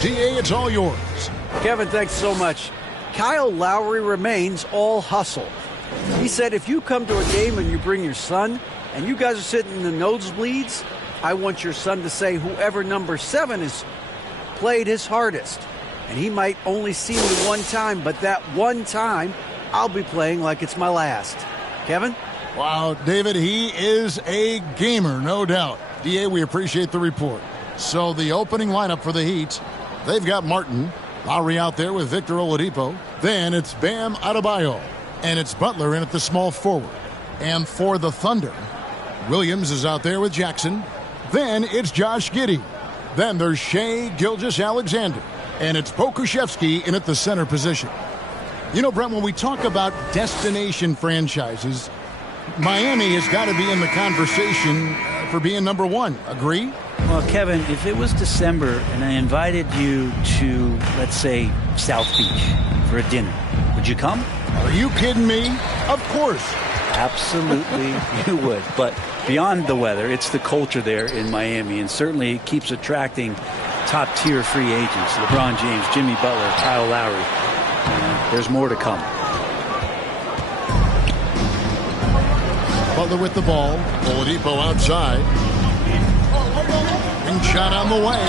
DA, it's all yours. Kevin, thanks so much. Kyle Lowry remains all hustle. He said if you come to a game and you bring your son and you guys are sitting in the nosebleeds, I want your son to say whoever number 7 is played his hardest. And he might only see me one time, but that one time I'll be playing like it's my last. Kevin? Wow, David, he is a gamer, no doubt. DA, we appreciate the report. So the opening lineup for the Heat, they've got Martin, Lowry out there with Victor Oladipo. Then it's Bam Adebayo, and it's Butler in at the small forward. And for the Thunder, Williams is out there with Jackson. Then it's Josh Giddey. Then there's Shai Gilgeous-Alexander, and it's Pokusevski in at the center position. You know, Brent, when we talk about destination franchises, Miami has got to be in the conversation for being number 1. Agree? Well, Kevin, if it was December and I invited you to, let's say, South Beach for a dinner, would you come? Are you kidding me? Of course. Absolutely, you would. But beyond the weather, it's the culture there in Miami, and certainly it keeps attracting top-tier free agents. LeBron James, Jimmy Butler, Kyle Lowry. There's more to come. Butler with the ball. Oladipo outside. And shot on the way.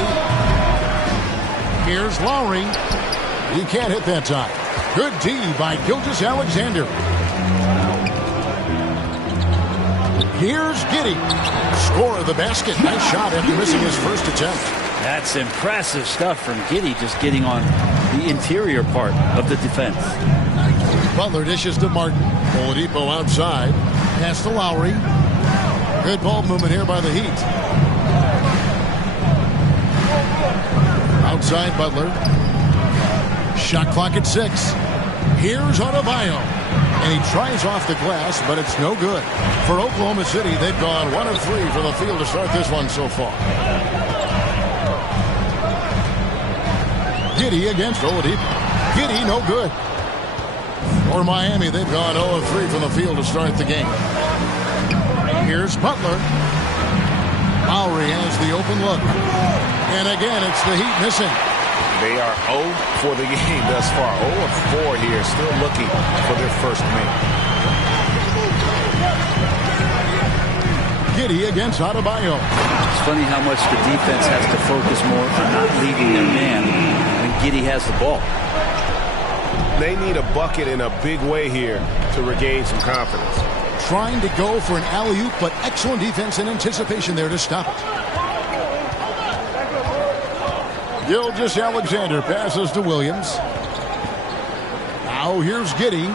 Here's Lowry. He can't hit that time. Good D by Gilgeous-Alexander. Here's Giddey. Score of the basket. Nice shot after missing his first attempt. That's impressive stuff from Giddey, just getting on the interior part of the defense. Butler dishes to Martin. Oladipo outside. Pass to Lowry. Good ball movement here by the Heat. Outside Butler. Shot clock at 6. Here's Adebayo. And he tries off the glass, but it's no good. For Oklahoma City, they've gone 1 of 3 from the field to start this one so far. Giddey against Oladipo. Giddey, no good. For Miami, they've gone 0 of 3 from the field to start the game. Here's Butler. Lowry has the open look. And again, it's the Heat missing. They are 0 for the game thus far. 0 of 4 here, still looking for their first make. Giddey against Adebayo. It's funny how much the defense has to focus more on not leaving their man when Giddey has the ball. They need a bucket in a big way here to regain some confidence. Trying to go for an alley-oop, but excellent defense and anticipation there to stop it. Gilgeous-Alexander passes to Williams. Now here's Giddey.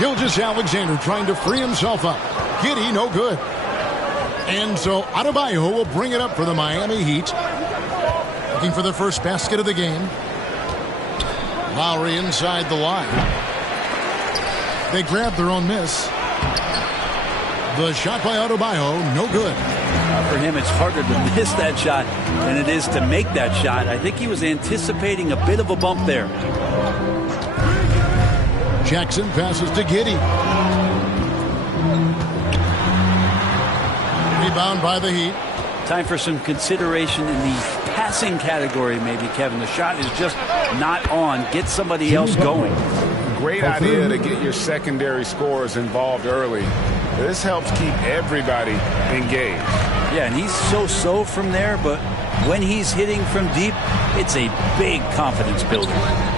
Gilgeous-Alexander trying to free himself up. Giddey, no good. And so Adebayo will bring it up for the Miami Heat. Looking for the first basket of the game. Lowry inside the line. They grab their own miss. The shot by Adebayo, no good. For him, it's harder to miss that shot than it is to make that shot. I think he was anticipating a bit of a bump there. Jackson passes to Giddey. Rebound by the Heat. Time for some consideration in the passing category, maybe, Kevin. The shot is just not on. Get somebody else going. Great idea to get your secondary scorers involved early. This helps keep everybody engaged. Yeah, and he's so from there, but when he's hitting from deep, it's a big confidence builder.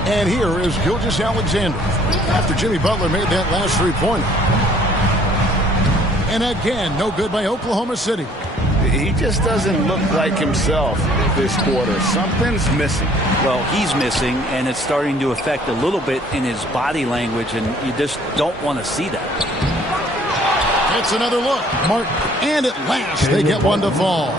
And here is Gilgeous-Alexander after Jimmy Butler made that last three-pointer. And again, no good by Oklahoma City. He just doesn't look like himself this quarter. Something's missing. Well, he's missing, and it's starting to affect a little bit in his body language, and you just don't want to see that. It's another look. Martin, and at last they get one to fall.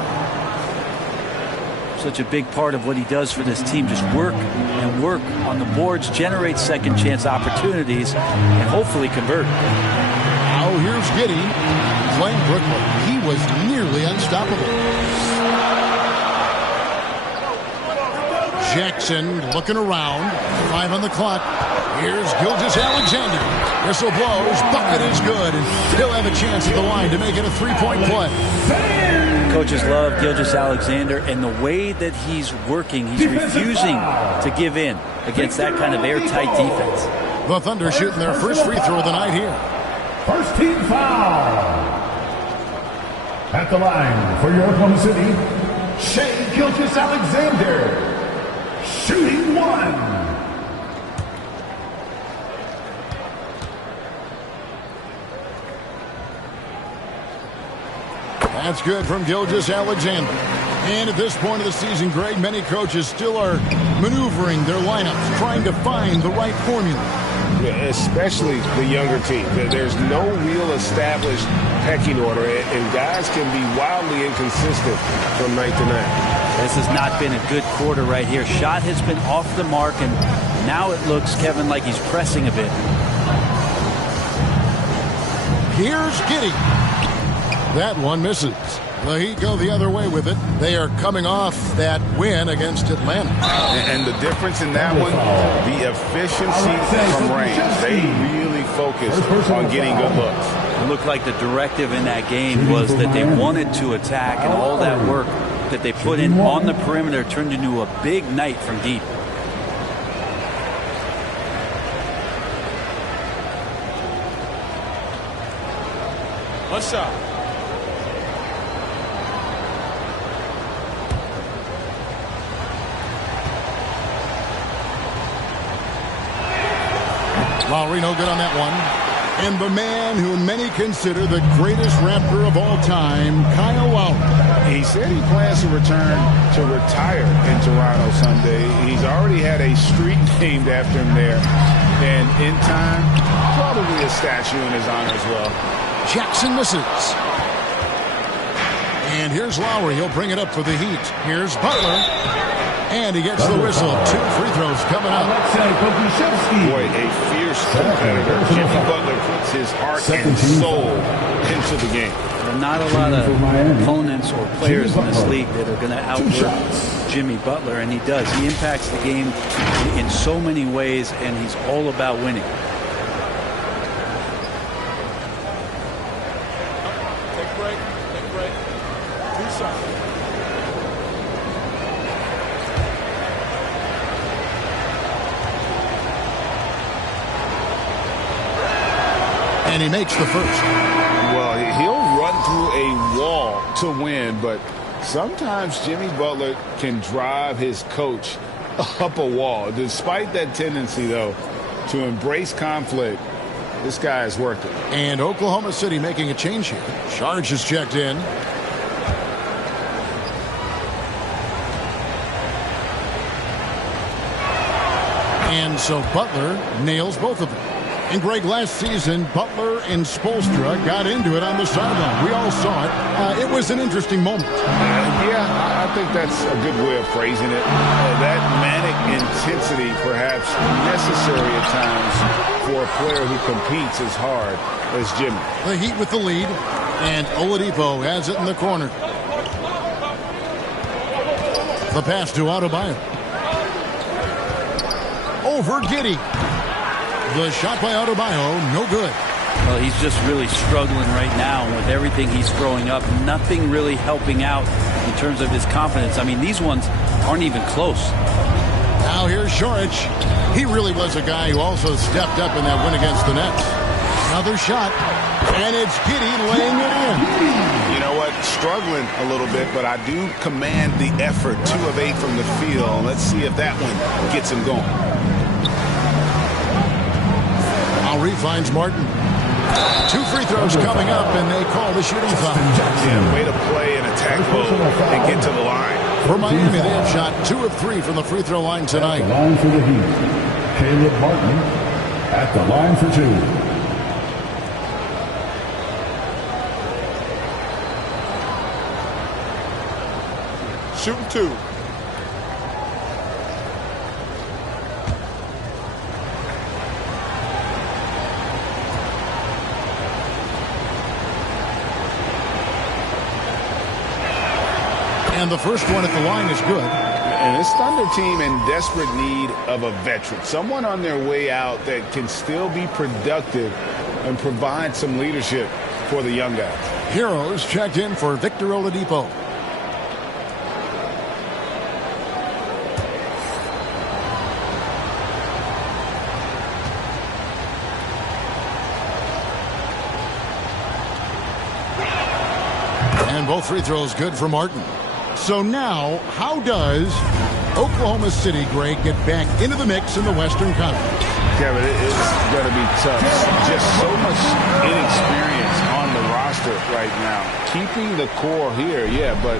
Such a big part of what he does for this team, just work and work on the boards, generate second chance opportunities, and hopefully convert. Now here's Giddey playing Brooklyn. He was nearly unstoppable. Jackson looking around. 5 on the clock. Here's Gilgeous-Alexander. Whistle blows. Bucket is good. And he'll have a chance at the line to make it a three-point play. Coaches love Gilgeous-Alexander, and the way that he's working, he's refusing to give in against that kind of airtight defense. The Thunder shooting their first free throw of the night here. First team foul. At the line for your Oklahoma City, Shai Gilgeous-Alexander. Shooting one. That's good from Gilgeous-Alexander. And at this point of the season, Greg, many coaches still are maneuvering their lineups, trying to find the right formula. Yeah, especially the younger team. There's no real established pecking order, and guys can be wildly inconsistent from night to night. This has not been a good quarter right here. Shot has been off the mark, and now it looks, Kevin, like he's pressing a bit. Here's Giddey. That one misses. The Heat go the other way with it. They are coming off that win against Atlanta. And the difference in that one, the efficiency from range. They really focused on getting good looks. It looked like the directive in that game was that they wanted to attack, and all that work that they put in on the perimeter turned into a big night from deep. What's up? Lowry no good on that one. And the man who many consider the greatest Raptor of all time, Kyle Lowry. He said he plans to return to retire in Toronto Sunday. He's already had a street named after him there. And in time, probably a statue in his honor as well. Jackson misses. And here's Lowry. He'll bring it up for the Heat. Here's Butler. And he gets the whistle. 2 free throws coming up. Boy, a fierce competitor. Jimmy Butler puts his heart and soul into the game. There are not a lot of opponents or players in this league that are going to outwork Jimmy Butler, and he does. He impacts the game in so many ways, and he's all about winning. Take a break. Take a break. Do something. And he makes the first. Well, he'll run through a wall to win, but sometimes Jimmy Butler can drive his coach up a wall. Despite that tendency, though, to embrace conflict, this guy has worked it. And Oklahoma City making a change here. Sharge is checked in. And so Butler nails both of them. And Greg, last season, Butler and Spoelstra got into it on the sideline. We all saw it. It was an interesting moment. Yeah, I think that's a good way of phrasing it. That manic intensity perhaps necessary at times for a player who competes as hard as Jimmy. The Heat with the lead, and Oladipo has it in the corner. The pass to Adebayo. Over Giddey. The shot by Adebayo, no good. Well, he's just really struggling right now with everything he's throwing up. Nothing really helping out in terms of his confidence. I mean, these ones aren't even close. Now here's Saric. He really was a guy who also stepped up in that win against the Nets. Another shot, and it's Giddey laying it in. You know what? Struggling a little bit, but I do command the effort. 2 of 8 from the field. Let's see if that one gets him going. Lowry finds Martin. 2 free throws coming up, and they call the shooting foul. Yeah, way to play and attack low and get to the line. For Miami, they have shot 2 of 3 from the free throw line tonight. At the line for the Heat, Caleb Martin at the line for 2. Shooting 2. And the first one at the line is good. And this Thunder team in desperate need of a veteran. Someone on their way out that can still be productive and provide some leadership for the young guys. Heroes checked in for Victor Oladipo. And both free throws good for Martin. So now, how does Oklahoma City, Greg, get back into the mix in the Western Conference? Kevin, it's going to be tough. Just so much inexperience on the roster right now. Keeping the core here, yeah, but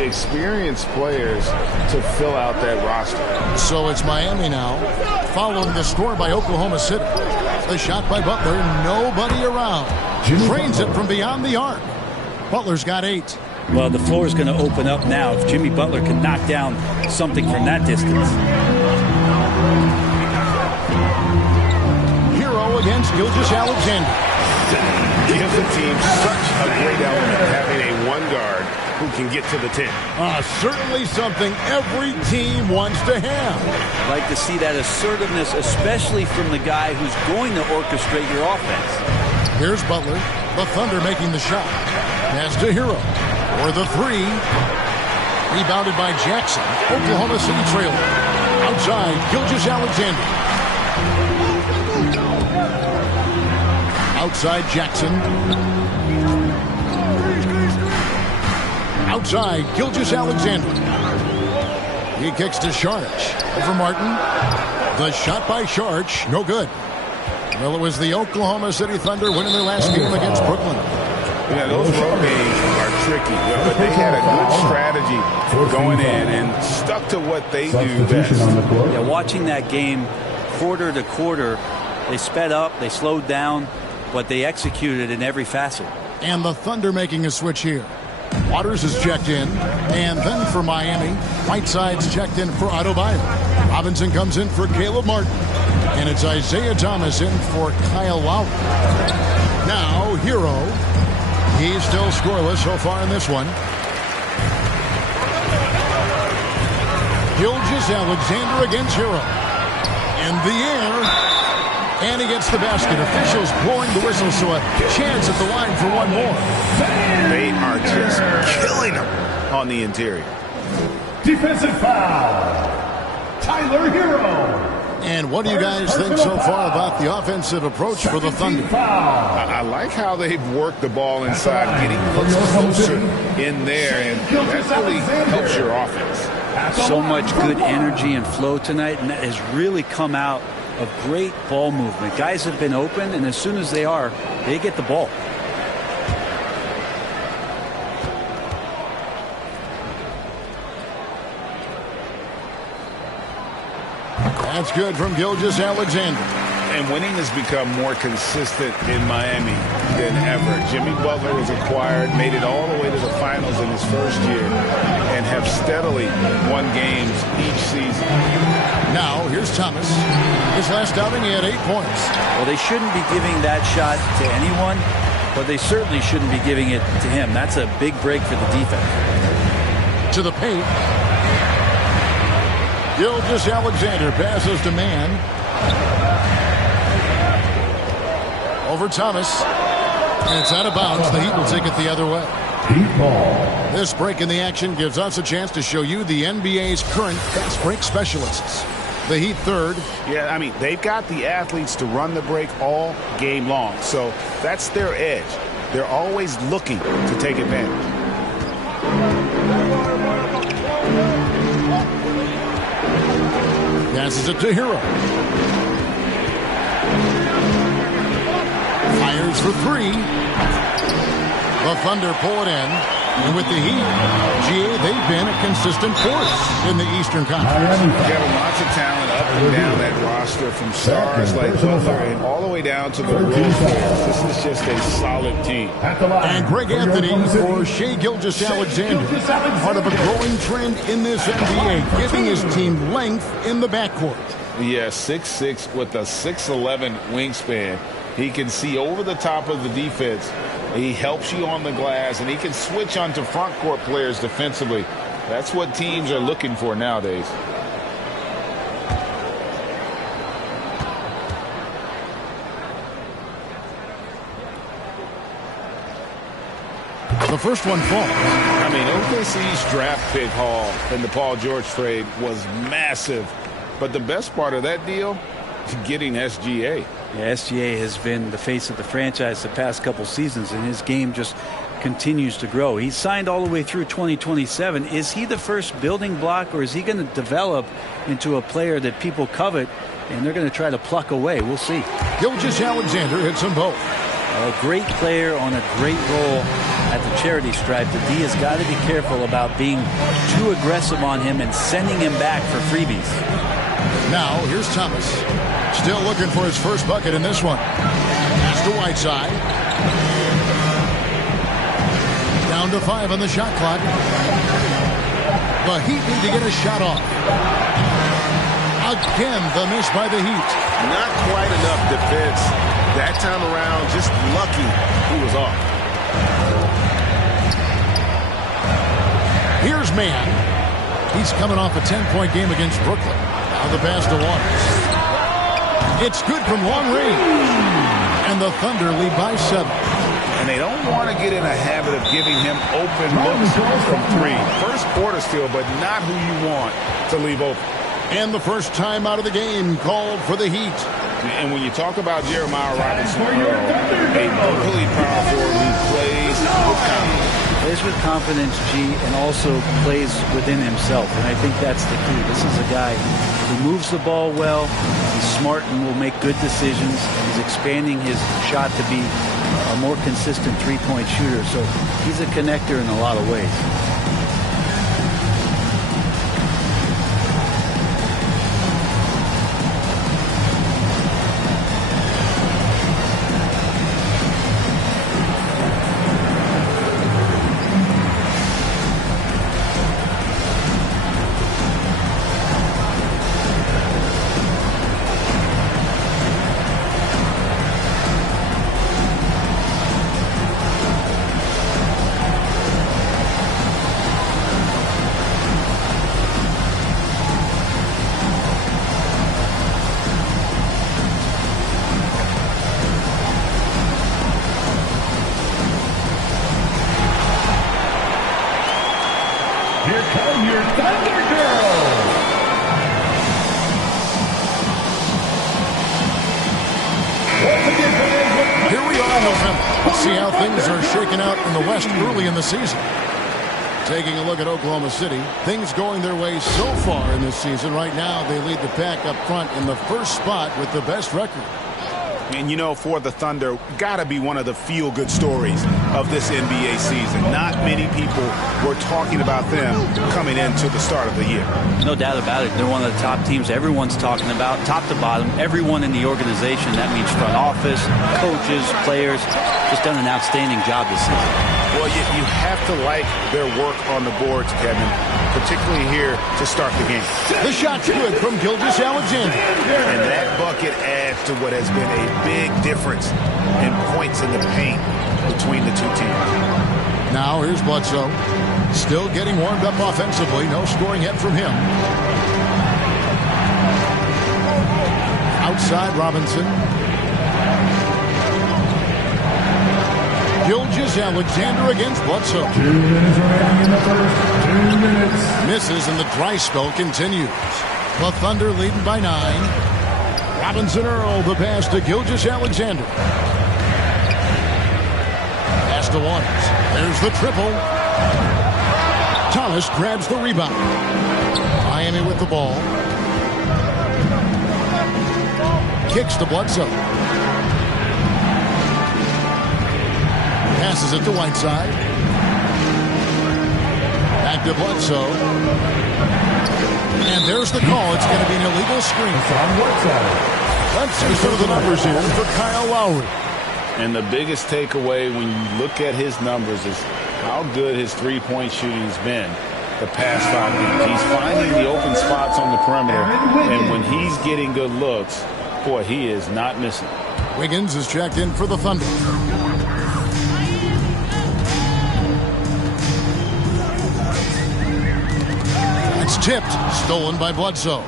experienced players to fill out that roster. So it's Miami now, following the score by Oklahoma City. The shot by Butler, nobody around. Trains it from beyond the arc. Butler's got 8. Well, the floor is going to open up now if Jimmy Butler can knock down something from that distance. Hero against Gilgeous-Alexander. Gives the team such a great element having a one guard who can get to the 10. Certainly something every team wants to have. Like to see that assertiveness, especially from the guy who's going to orchestrate your offense. Here's Butler. The Thunder making the shot. Pass to Hero. For the 3. Rebounded by Jackson. Oklahoma City trailing. Outside, Gilgeous-Alexander. Outside, Jackson. Outside, Gilgeous-Alexander. He kicks to Sharch. Over Martin. The shot by Sharch. No good. Well, it was the Oklahoma City Thunder winning their last game against Brooklyn. Yeah, those road games are tricky, but they had a good strategy going in and stuck to what they do best. Yeah, watching that game quarter to quarter, they sped up, they slowed down, but they executed in every facet. And the Thunder making a switch here. Waters is checked in, and then for Miami, Whiteside's checked in for Adebayo. Robinson comes in for Caleb Martin, and it's Isaiah Thomas in for Kyle Lowry. Now, Hero. He's still scoreless so far in this one. Gilgeous-Alexander against Hero. In the air. And he gets the basket. Officials blowing the whistle, so a chance at the line for one more. They are just killing them on the interior. Defensive foul. Tyler Hero. And what do you guys think so far about the offensive approach for the Thunder? I like how they've worked the ball inside, getting closer in there, and that really helps your offense. So much good energy and flow tonight, and that has really come out of great ball movement. Guys have been open, and as soon as they are, they get the ball. That's good from Gilgeous-Alexander. And winning has become more consistent in Miami than ever. Jimmy Butler was acquired, made it all the way to the finals in his first year, and have steadily won games each season. Now, here's Thomas. His last outing, he had 8 points. Well, they shouldn't be giving that shot to anyone, but they certainly shouldn't be giving it to him. That's a big break for the defense. To the paint. Gilgeous-Alexander passes to man. Over Thomas. And it's out of bounds. The Heat will take it the other way. Heat ball. This break in the action gives us a chance to show you the NBA's current fast break specialists. The Heat third. Yeah, I mean, they've got the athletes to run the break all game long. So that's their edge. They're always looking to take advantage. Passes it to Hero. Fires for 3. The Thunder pull it in. And with the Heat, GA, they've been a consistent force in the Eastern Conference. You've got lots of talent up and down that roster, from stars like Butler and all the way down to the role players. This is just a solid team. And Greg Anthony for Shai Gilgeous-Alexander. Part of a growing trend in this NBA, giving his team length in the backcourt. Yeah, 6'6" with a 6'11" wingspan. He can see over the top of the defense. He helps you on the glass, and he can switch onto front court players defensively. That's what teams are looking for nowadays. The first one falls. I mean, OKC's draft pick haul in the Paul George trade was massive. But the best part of that deal, getting SGA. Yeah, SGA has been the face of the franchise the past couple seasons, and his game just continues to grow. He's signed all the way through 2027. Is he the first building block, or is he going to develop into a player that people covet and they're going to try to pluck away? We'll see. Gilgeous-Alexander hits them both. A great player on a great role at the charity stripe. The D has got to be careful about being too aggressive on him and sending him back for freebies. Now, here's Thomas. Still looking for his first bucket in this one. Pass to Whiteside. Down to 5 on the shot clock. The Heat need to get a shot off. Again, the miss by the Heat. Not quite enough defense. That time around, just lucky he was off. Here's Mann. He's coming off a 10-point game against Brooklyn. Now the pass to Waters. It's good from long range. And the Thunder lead by 7. And they don't want to get in a habit of giving him open looks from 3. First quarter still, but not who you want to leave open. And the first time out of the game called for the Heat. And when you talk about Jeremiah Robinson, a really powerful who plays with confidence. Plays with confidence, G, and also plays within himself. And I think that's the key. This is a guy who moves the ball well. He's smart and will make good decisions. He's expanding his shot to be a more consistent three-point shooter. So he's a connector in a lot of ways. Early in the season. Taking a look at Oklahoma City, things going their way so far in this season. Right now, they lead the pack up front in the first spot with the best record. And you know, for the Thunder, got to be one of the feel-good stories of this NBA season. Not many people were talking about them coming into the start of the year. No doubt about it. They're one of the top teams everyone's talking about, top to bottom. Everyone in the organization, that means front office, coaches, players, just done an outstanding job this season. Well, you have to like their work on the boards, Kevin, particularly here to start the game. The shot's good from Gilgeous-Alexander. And that bucket adds to what has been a big difference in points in the paint between the two teams. Now here's Bledsoe. Still getting warmed up offensively. No scoring yet from him. Outside Robinson. Gilgeous-Alexander against Bledsoe. 2 minutes remaining in the first. 2 minutes. Misses and the dry spell continues. The Thunder leading by 9. Robinson Earl, the pass to Gilgeous-Alexander. Pass to Waters. There's the triple. Thomas grabs the rebound. Miami with the ball. Kicks to Bledsoe. Passes it to Whiteside. Back to Bledsoe. And there's the call. It's going to be an illegal screen. Let's see some of the numbers here for Kyle Lowry. And the biggest takeaway when you look at his numbers is how good his three-point shooting's been the past 5 games. He's finding the open spots on the perimeter, and when he's getting good looks, boy, he is not missing. Wiggins is checked in for the Thunder. It's tipped, stolen by Bledsoe.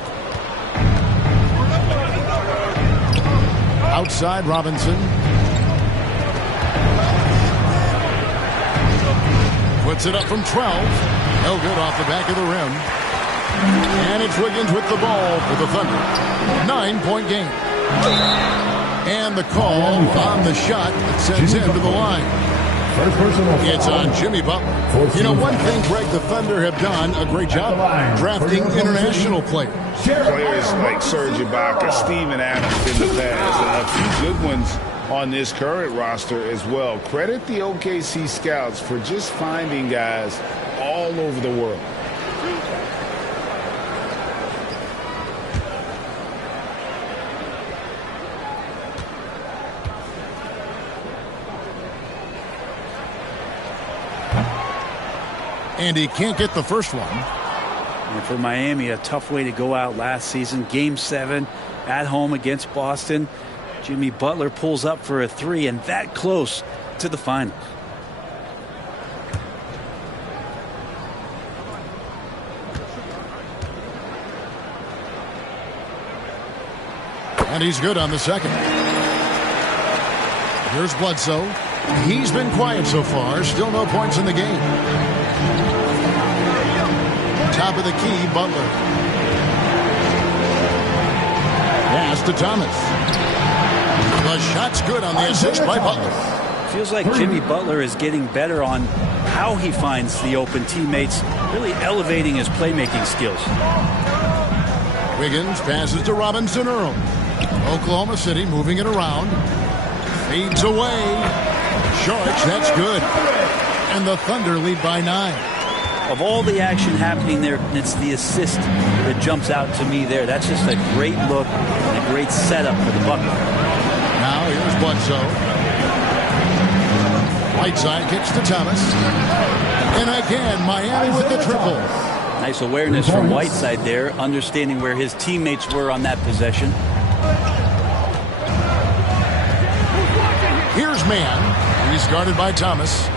Outside Robinson. Puts it up from 12. No good off the back of the rim. And it's Wiggins with the ball for the Thunder. 9-point game. And the call on the shot that sends him to the line. It's on Jimmy Butler. You know, one thing, Greg, the Thunder have done a great job drafting international players. Players like Serge Ibaka, Steven Adams in the past, and a few good ones on this current roster as well. Credit the OKC scouts for just finding guys all over the world. And he can't get the first one. And for Miami, a tough way to go out last season. Game 7 at home against Boston. Jimmy Butler pulls up for a 3 and that close to the finals. And he's good on the second. Here's Bledsoe. He's been quiet so far. Still no points in the game. Top of the key, Butler. Pass to Thomas. The shot's good on the assist by Butler. Feels like Jimmy Butler is getting better on how he finds the open teammates, really elevating his playmaking skills. Wiggins passes to Robinson Earl. Oklahoma City moving it around. Feeds away. Short, that's good. And the Thunder lead by 9. Of all the action happening there, it's the assist that jumps out to me there. That's just a great look and a great setup for the Bucks. Now here's Bledsoe. Whiteside kicks to Thomas. And again, Miami with the triple. Nice awareness from Whiteside there, understanding where his teammates were on that possession. Here's Mann. He's guarded by Thomas.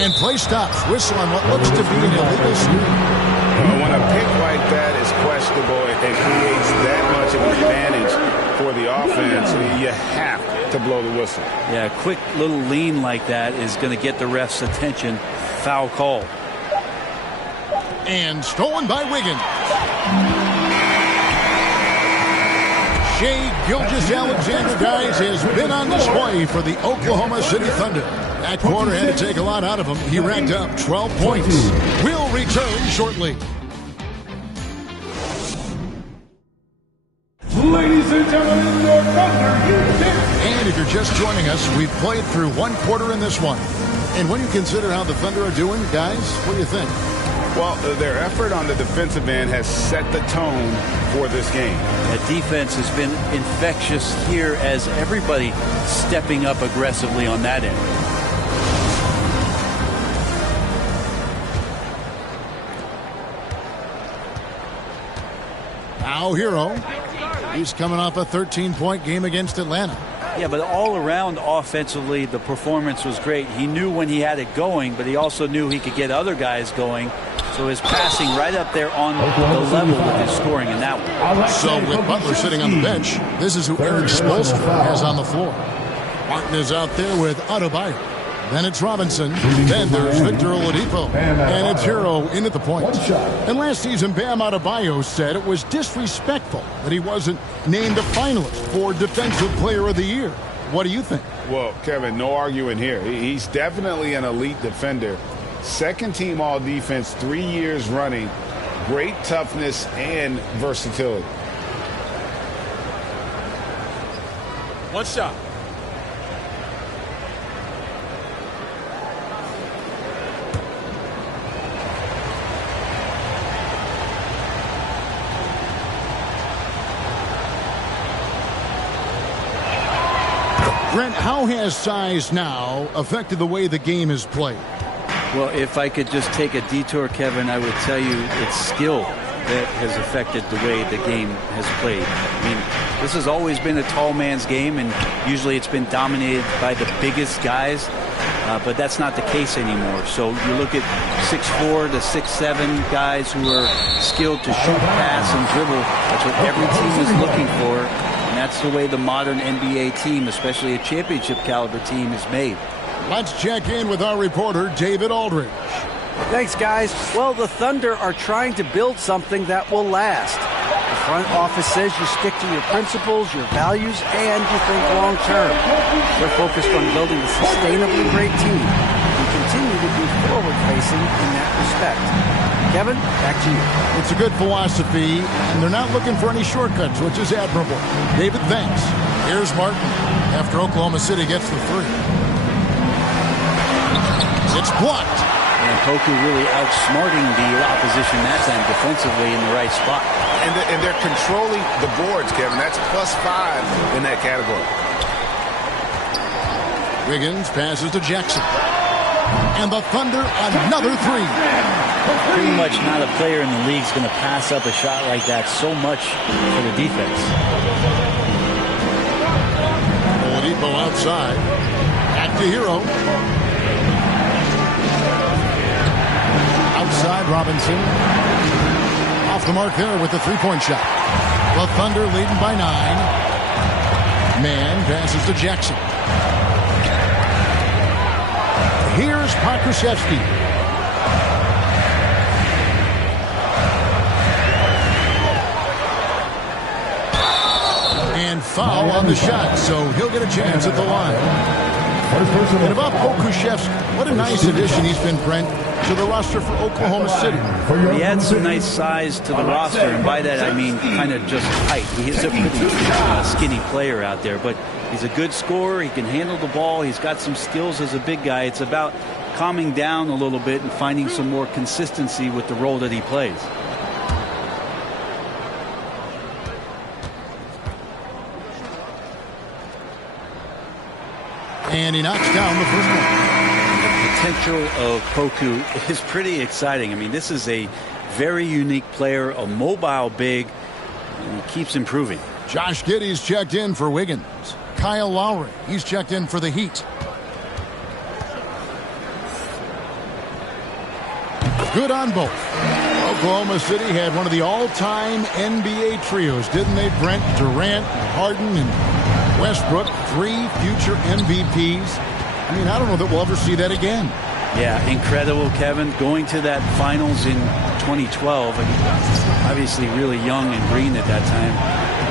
And play stops. Whistle on what looks to be an illegal screen. Well, when a pick like that is questionable and creates that much of an advantage for the offense, you have to blow the whistle. Yeah, a quick little lean like that is going to get the ref's attention. Foul call. And stolen by Wiggins. Shai Gilgeous-Alexander, guys, has been on display for the Oklahoma City Thunder. That quarter had to take a lot out of him. He racked up 12 points. We'll return shortly. Ladies and gentlemen, your Thunder Houston. And if you're just joining us, we've played through one quarter in this one. And when you consider how the Thunder are doing, guys, what do you think? Well, their effort on the defensive end has set the tone for this game. That defense has been infectious here as everybody stepping up aggressively on that end. Now Hero. He's coming off a 13-point game against Atlanta. Yeah, but all around offensively, the performance was great. He knew when he had it going, but he also knew he could get other guys going. So his passing right up there on the level of his scoring in that one. So with Butler sitting on the bench, this is who Eric Spoelstra has on the floor. Martin is out there with Adebayo. Then it's Robinson. Then there's Victor Oladipo. And it's Hero in at the point. And last season, Bam Adebayo said it was disrespectful that he wasn't named a finalist for Defensive Player of the Year. What do you think? Well, Kevin, no arguing here. He's definitely an elite defender. Second team all defense 3 years running. Great toughness and versatility. One shot. Brent, how has size now affected the way the game is played? Well, if I could just take a detour, Kevin, I would tell you it's skill that has affected the way the game has played. I mean, this has always been a tall man's game, and usually it's been dominated by the biggest guys, but that's not the case anymore. So you look at 6'4" to 6'7" guys who are skilled to shoot, pass, and dribble. That's what every team is looking for, and that's the way the modern NBA team, especially a championship caliber team, is made. Let's check in with our reporter, David Aldridge. Thanks, guys. Well, the Thunder are trying to build something that will last. The front office says you stick to your principles, your values, and you think long term. They're focused on building a sustainably great team and continue to be forward-facing in that respect. Kevin, back to you. It's a good philosophy, and they're not looking for any shortcuts, which is admirable. David, thanks. Here's Martin after Oklahoma City gets the three. It's blocked. And Poku really outsmarting the opposition that time defensively in the right spot. And they're controlling the boards, Kevin. That's +5 in that category. Wiggins passes to Jackson. And the Thunder, another three. Pretty much not a player in the league is going to pass up a shot like that so much for the defense. Oladipo outside. Back to Hero. Outside Robinson. Off the mark there with the three-point shot. The Thunder leading by 9. Man passes to Jackson. Here's Pokusevski. And foul on the shot, so he'll get a chance at the line. And about Pokusevski, what a nice addition he's been, Brent, to the roster for Oklahoma City. He adds some nice size to the roster, and by that I mean kind of just height. He's a pretty skinny player out there, but he's a good scorer. He can handle the ball. He's got some skills as a big guy. It's about calming down a little bit and finding some more consistency with the role that he plays. And he knocks down the first one. The potential of Poku is pretty exciting. I mean, this is a very unique player, a mobile big, and he keeps improving. Josh Giddey's checked in for Wiggins. Kyle Lowry, he's checked in for the Heat. Good on both. Oklahoma City had one of the all-time NBA trios, didn't they, Brent? Durant, Harden, and Westbrook, 3 future MVPs. I mean, I don't know that we'll ever see that again. Yeah, incredible, Kevin. Going to that finals in 2012, obviously really young and green at that time.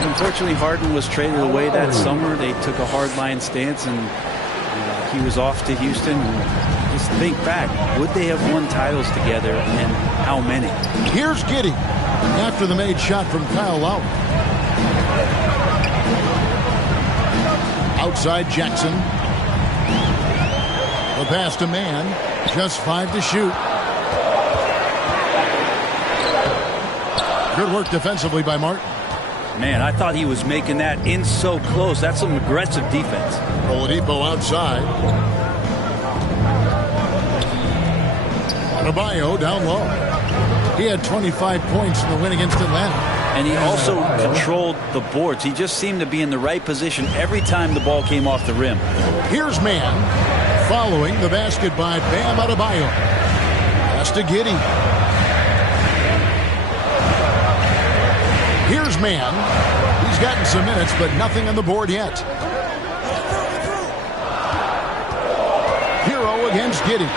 Unfortunately, Harden was traded away that summer. They took a hardline stance, and he was off to Houston. Just think back, would they have won titles together, and how many? Here's Giddey after the made shot from Kyle Lowry. Outside Jackson. The pass to Man. Just 5 to shoot. Good work defensively by Martin. Man, I thought he was making that in so close. That's some aggressive defense. Oladipo outside. Adebayo down low. He had 25 points in the win against Atlanta. And he also controlled the boards. He just seemed to be in the right position every time the ball came off the rim. Here's Man. Following the basket by Bam Adebayo. Pass to Giddey. Here's Man. He's gotten some minutes, but nothing on the board yet. Hero against Giddey.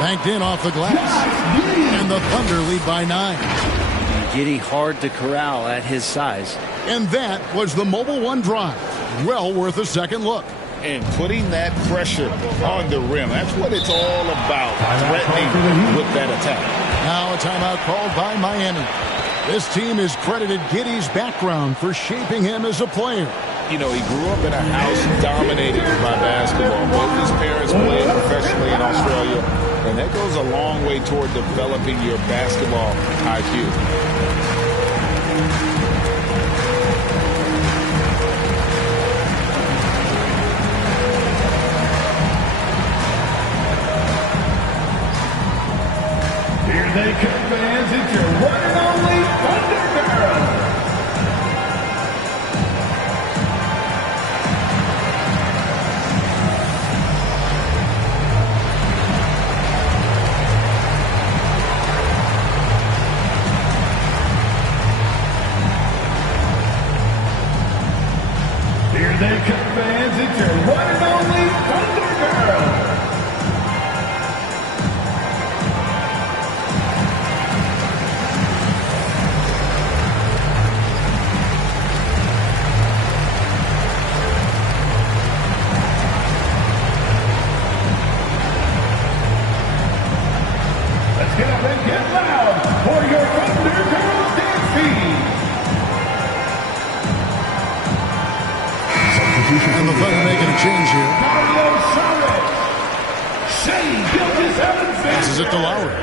Banked in off the glass. And the Thunder lead by 9. Giddey hard to corral at his size. And that was the Mobile One drive. Well worth a second look. And putting that pressure on the rim. That's what it's all about, threatening with that attack. Now a timeout called by Miami. This team has credited Giddey's background for shaping him as a player. You know, he grew up in a house dominated by basketball. Both his parents played professionally in Australia, and that goes a long way toward developing your basketball IQ. Here they come, fans. It's your one and only Thunder Girls. Here they come, fans. It's your one and only Thunder Girls. get up and get loud for your Thunder Girls dance team. And the Thunder making a change here. Passes it to Lowry.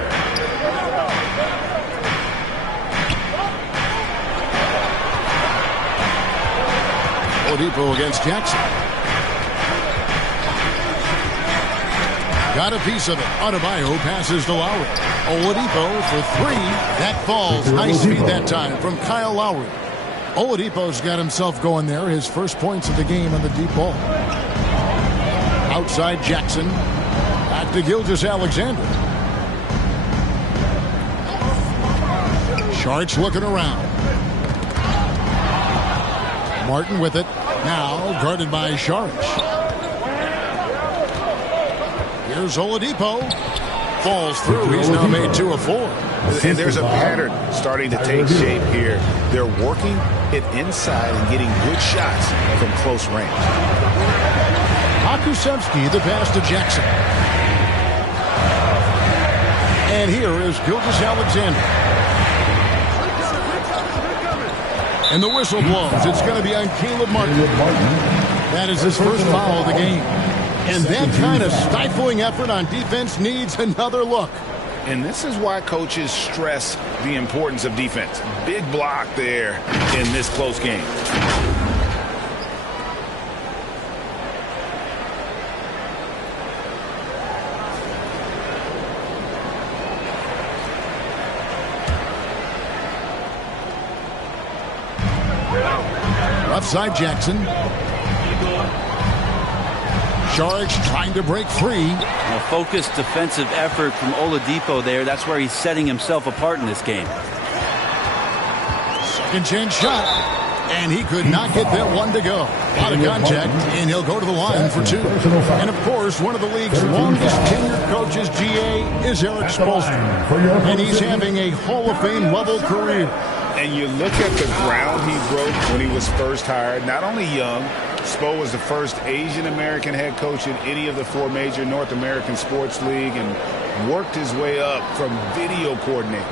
Oladipo against Jackson. Got a piece of it. Adebayo passes to Lowry. Oladipo for three. That falls. Nice feed that time from Kyle Lowry. Oladipo's got himself going there. His first points of the game on the deep ball. Outside Jackson. Back to Gilgeous-Alexander. Sharks looking around. Martin with it. Now guarded by Sharks. Here's Oladipo. Falls through. He's now made 2 of 4. And there's a pattern starting to take shape here. They're working it inside and getting good shots from close range. Akusevsky, the pass to Jackson. And here is Gilgeous-Alexander. And the whistle blows. It's going to be on Caleb Martin. That is his first foul of the game. And that kind of stifling effort on defense needs another look. And this is why coaches stress the importance of defense. Big block there in this close game. Left side Jackson. Sharks trying to break free. A focused defensive effort from Oladipo there. That's where he's setting himself apart in this game. Second chance shot. And he could not get that one to go. A lot of contact, and he'll go to the line for 2. And, of course, one of the league's longest tenured coaches, GA, is Eric Spoelstra. And he's having a Hall of Fame level career. And you look at the ground he broke when he was first hired. Not only young, Spo was the first Asian American head coach in any of the 4 major North American sports league and worked his way up from video coordinator.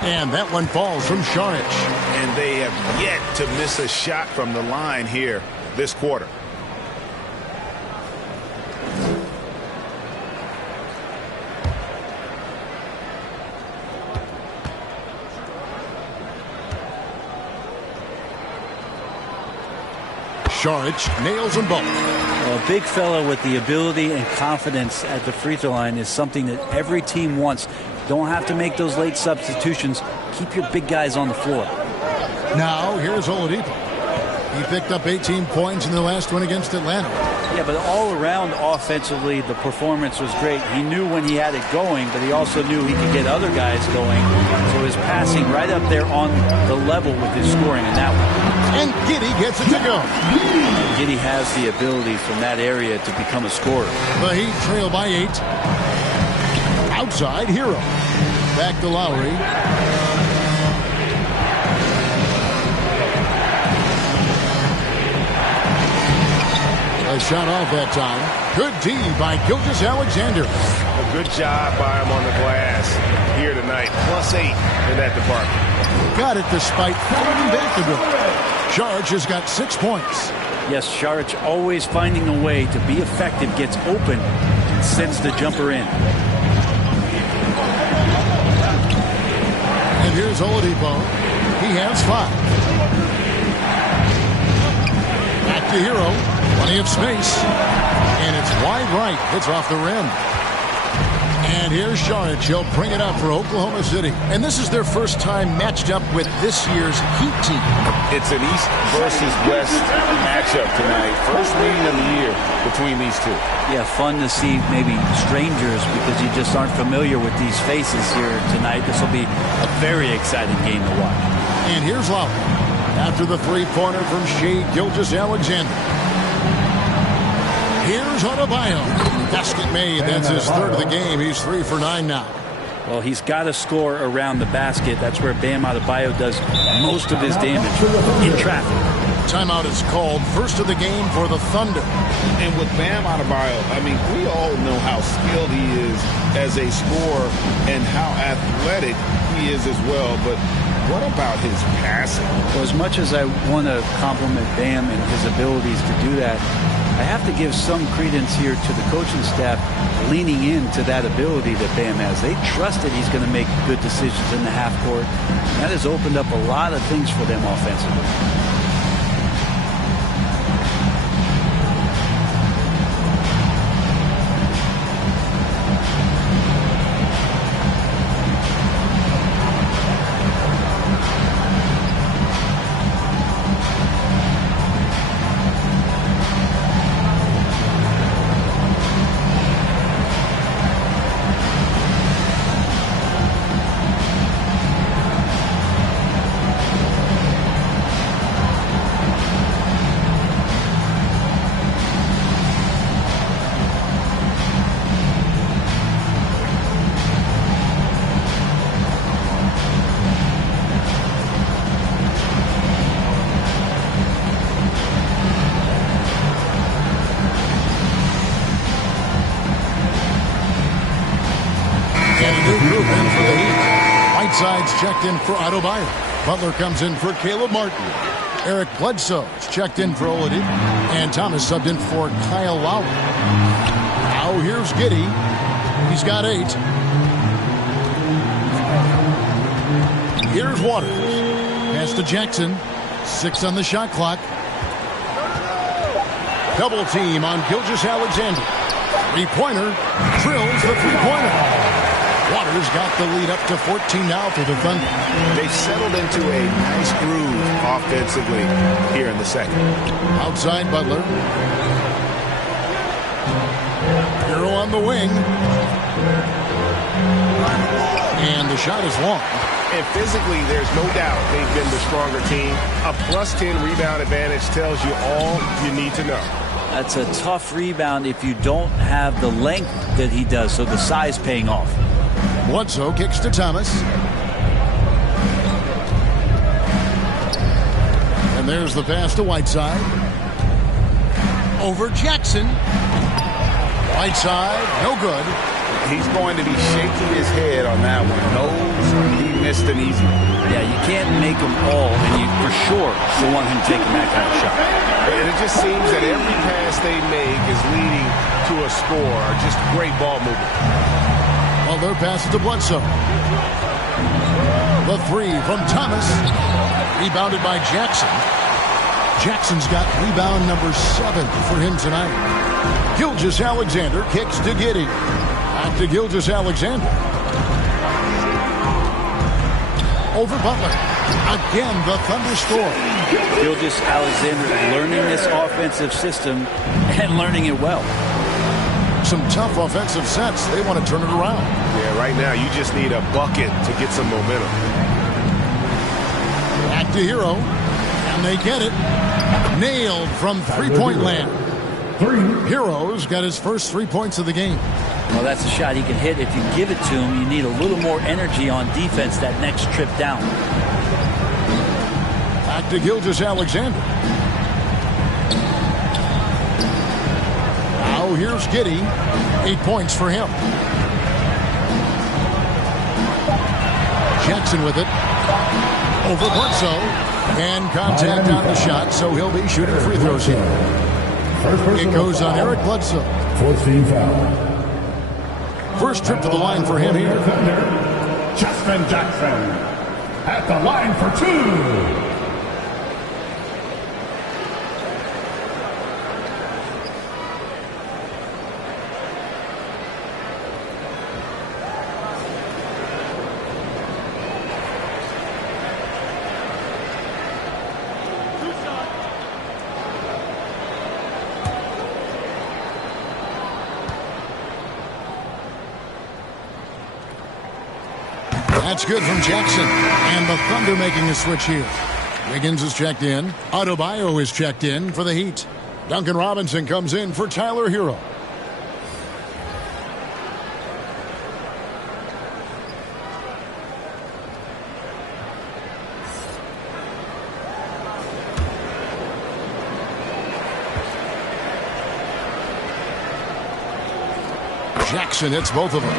And that one falls from Saric. And they have yet to miss a shot from the line here this quarter. Saric nails them both. A big fella with the ability and confidence at the free throw line is something that every team wants. Don't have to make those late substitutions. Keep your big guys on the floor. Now, here's Oladipo. He picked up 18 points in the last one against Atlanta. Yeah, but all around offensively, the performance was great. He knew when he had it going, but he also knew he could get other guys going. So his passing right up there on the level with his scoring in that one. And Giddey gets it to go. Giddey has the ability from that area to become a scorer. The Heat trail by 8. Outside, Hero. Back to Lowry. A shot off that time. Good D by Gilgeous-Alexander. A good job by him on the glass here tonight. +8 in that department. Got it despite falling back to go. Saric has got 6 points. Yes, Saric always finding a way to be effective, gets open, and sends the jumper in. And here's Oladipo. He has 5. Back to Hero. Plenty of space. And it's wide right. It's off the rim. And here's Saric. He'll bring it up for Oklahoma City. And this is their first time matched up with this year's Heat team. It's an East versus West matchup tonight. First meeting of the year between these two. Yeah, fun to see maybe strangers because you just aren't familiar with these faces here tonight. This will be a very exciting game to watch. And here's Lowry. After the three-pointer from Shai Gilgeous-Alexander. Here's Adebayo. Basket made. That's his third of the game. He's 3 for 9 now. Well, he's got to score around the basket. That's where Bam Adebayo does most of his damage, in traffic. Timeout is called. First of the game for the Thunder. And with Bam Adebayo, I mean, we all know how skilled he is as a scorer and how athletic he is as well. But what about his passing? Well, as much as I want to compliment Bam and his abilities to do that, I have to give some credence here to the coaching staff leaning into that ability that Bam has. They trust that he's going to make good decisions in the half court. That has opened up a lot of things for them offensively. Whiteside's checked in for Adebayo. Butler comes in for Caleb Martin. Eric Bledsoe's checked in for Oladipo. And Thomas subbed in for Kyle Lowry. Now here's Giddey. He's got 8. Here's Waters. Pass to Jackson. 6 on the shot clock. Double team on Gilgeous-Alexander. Three-pointer. Drills the three-pointer. Waters got the lead up to 14 now for the Thunder. They've settled into a nice groove offensively here in the second. Outside Butler. Hero on the wing. And the shot is long. And physically, there's no doubt they've been the stronger team. A plus 10 rebound advantage tells you all you need to know. That's a tough rebound if you don't have the length that he does, so the size paying off. Bledsoe kicks to Thomas. And there's the pass to Whiteside. Over Jackson. Whiteside, no good. He's going to be shaking his head on that one. Knows he missed an easy one. Yeah, you can't make them all, and you for sure don't want him taking that kind of shot. And it just seems that every pass they make is leading to a score. Just great ball movement. Butler passes to Bledsoe. The three from Thomas. Rebounded by Jackson. Jackson's got rebound number 7 for him tonight. Gilgeous-Alexander kicks to Giddey. Back to Gilgeous-Alexander. Over Butler. Again, the Thunder score. Gilgeous-Alexander learning this offensive system and learning it well. Some tough offensive sets. They want to turn it around. Yeah, right now you just need a bucket to get some momentum. Back to Hero. And they get it. Nailed from three-point land. Hero's got his first 3 points of the game. Well, that's a shot he can hit. If you give it to him, you need a little more energy on defense that next trip down. Back to Gilgeous-Alexander. Now here's Giddey. 8 points for him. Jackson with it. Over Bledsoe. And contact on the shot, so he'll be shooting free throws here. It goes on Eric Bledsoe. 14 foul. First trip to the line for him here. Justin Jackson at the line for 2. That's good from Jackson. And the Thunder making a switch here. Wiggins is checked in. Adebayo is checked in for the Heat. Duncan Robinson comes in for Tyler Hero. Jackson hits both of them.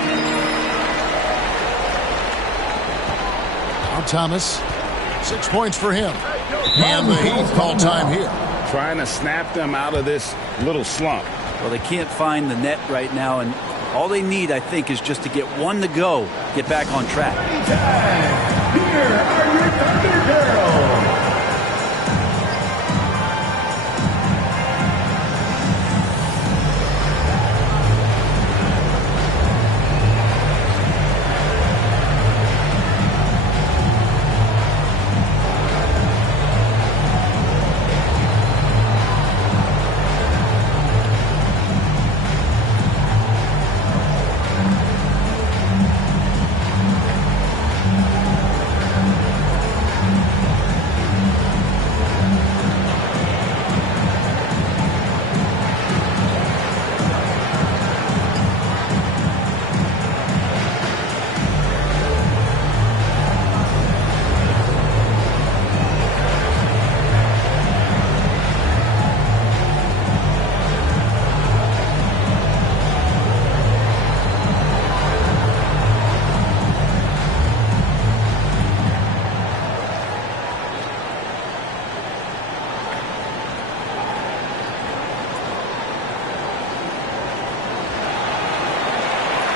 Now Thomas. 6 points for him. And the Heat call time here. Trying to snap them out of this little slump. Well, they can't find the net right now, and all they need, I think, is just to get one to go, get back on track. Here are your Thunder Girls.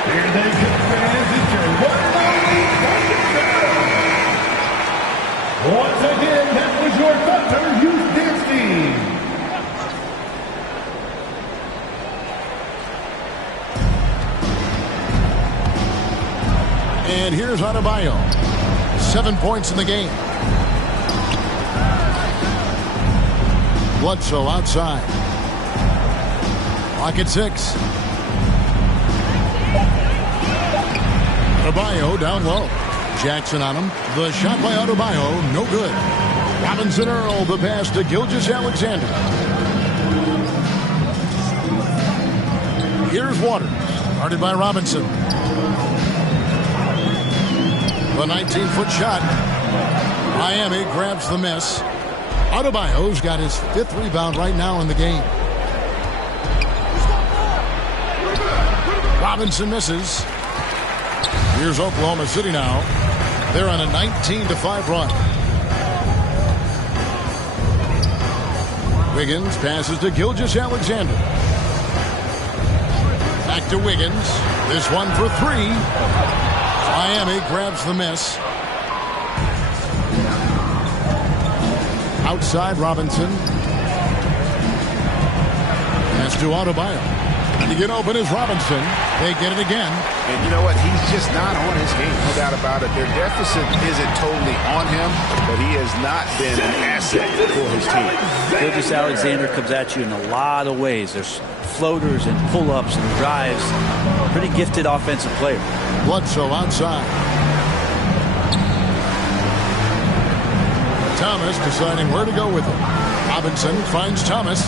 Here they come, fans. It's your one and only Thunder Girls. Once again, that was your Thunder Youth Dance Team. And here's Adebayo. 7 points in the game. Bledsoe outside. Clock at 6. Adebayo down low. Jackson on him. The shot by Adebayo, no good. Robinson Earl, the pass to Gilgeous-Alexander. Here's Waters. Guarded by Robinson. The 19-foot shot. Miami grabs the miss. Adebayo's got his 5th rebound right now in the game. Robinson misses. Here's Oklahoma City now. They're on a 19-5 run. Wiggins passes to Gilgeous-Alexander. Back to Wiggins. This one for 3. Miami grabs the miss. Outside Robinson. Pass to Adebayo. To get open is Robinson. They get it again. And you know what? He's just not on his game. No doubt about it. Their deficit isn't totally on him, but he has not been an asset for his team. Gilgeous-Alexander comes at you in a lot of ways. There's floaters and pull-ups and drives. Pretty gifted offensive player. Bledsoe outside. Thomas deciding where to go with it. Robinson finds Thomas.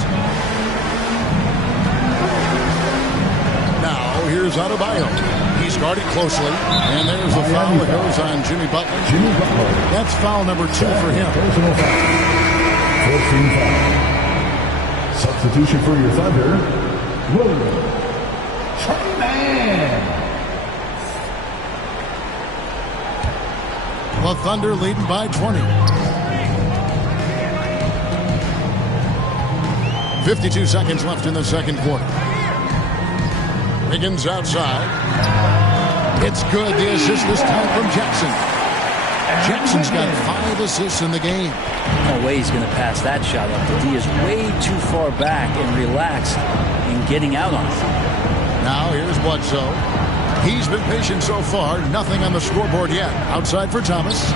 Now here's Adebayo. He's guarded closely. And there's the foul that goes on Jimmy Butler. That's foul number 2 for him. Personal foul. 14 foul. Substitution for your Thunder. William Treyman. The Thunder leading by 20. 52 seconds left in the second quarter. Wiggins outside. It's good. The assist this time from Jackson. Jackson's got 5 assists in the game. No way he's going to pass that shot up. The D is way too far back and relaxed in getting out on it. Now here's Bledsoe. He's been patient so far. Nothing on the scoreboard yet. Outside for Thomas.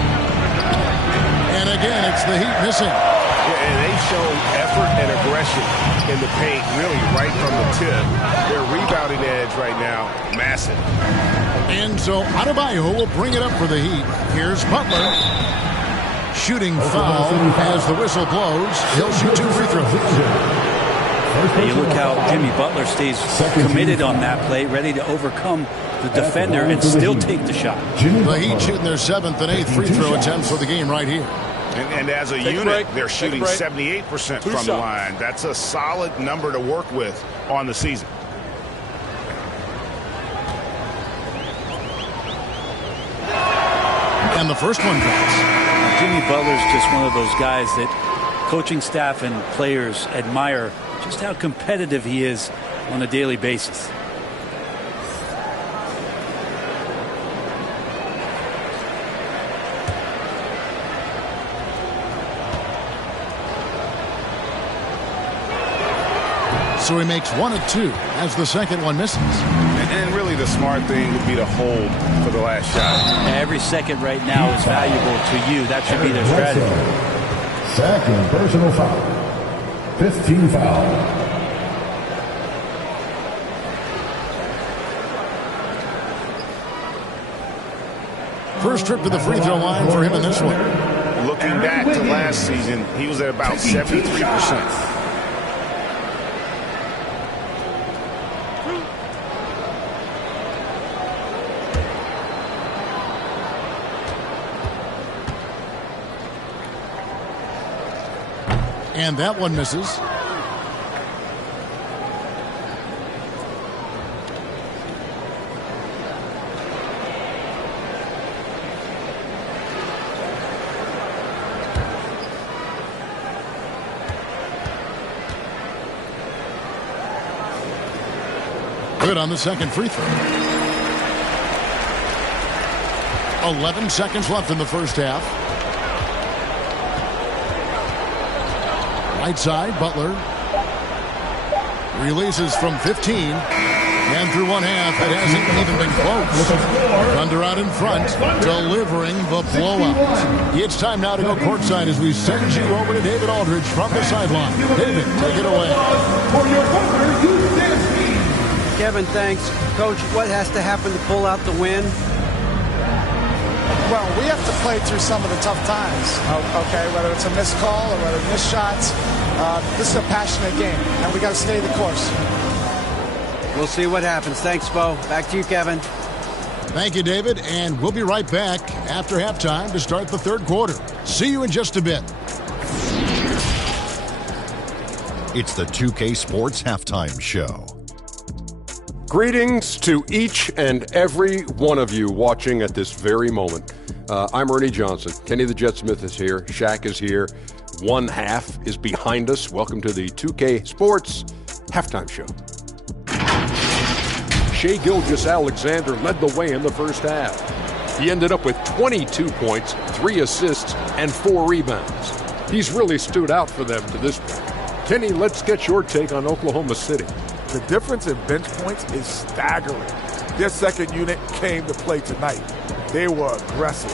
And again, it's the Heat missing. Yeah, and they show effort and aggression in the paint, really right from the tip. Their rebounding edge right now, massive. And so Adebayo will bring it up for the Heat. Here's Butler. Shooting foul as the whistle blows. He'll shoot 2 free throws. Hey, you look how Jimmy Butler stays committed on that play, ready to overcome the defender and still take the shot. The Heat shooting their 7th and 8th free throw attempts of the game right here. And as a unit, they're shooting 78% from the line. That's a solid number to work with on the season. And the first one counts. Jimmy Butler's just one of those guys that coaching staff and players admire just how competitive he is on a daily basis. So he makes 1 of 2 as the second one misses. And really the smart thing would be to hold for the last shot. Every second right now is valuable to you. That should be their strategy. Second personal foul. 15 foul. First trip to the free throw line for him in this one. Looking back to last season, he was at about 73%. And that one misses. Good on the second free throw. 11 seconds left in the first half. Right side, Butler releases from 15, and through one half, it hasn't even been close. Thunder out in front, delivering the blowout. It's time now to go courtside as we send you over to David Aldridge from the sideline. David, take it away. Kevin, thanks. Coach, what has to happen to pull out the win? Well, we have to play through some of the tough times, okay, whether it's a missed call or whether it's missed shots. This is a passionate game, and we got to stay the course. We'll see what happens. Thanks, Bo. Back to you, Kevin. Thank you, David, and we'll be right back after halftime to start the third quarter. See you in just a bit. It's the 2K Sports Halftime Show. Greetings to each and every one of you watching at this very moment. I'm Ernie Johnson. Kenny the Jet Smith is here. Shaq is here. One half is behind us. Welcome to the 2K Sports Halftime Show. Shai Gilgeous-Alexander led the way in the first half. He ended up with 22 points, 3 assists, and 4 rebounds. He's really stood out for them to this point. Kenny, let's get your take on Oklahoma City. The difference in bench points is staggering. Their second unit came to play tonight. They were aggressive.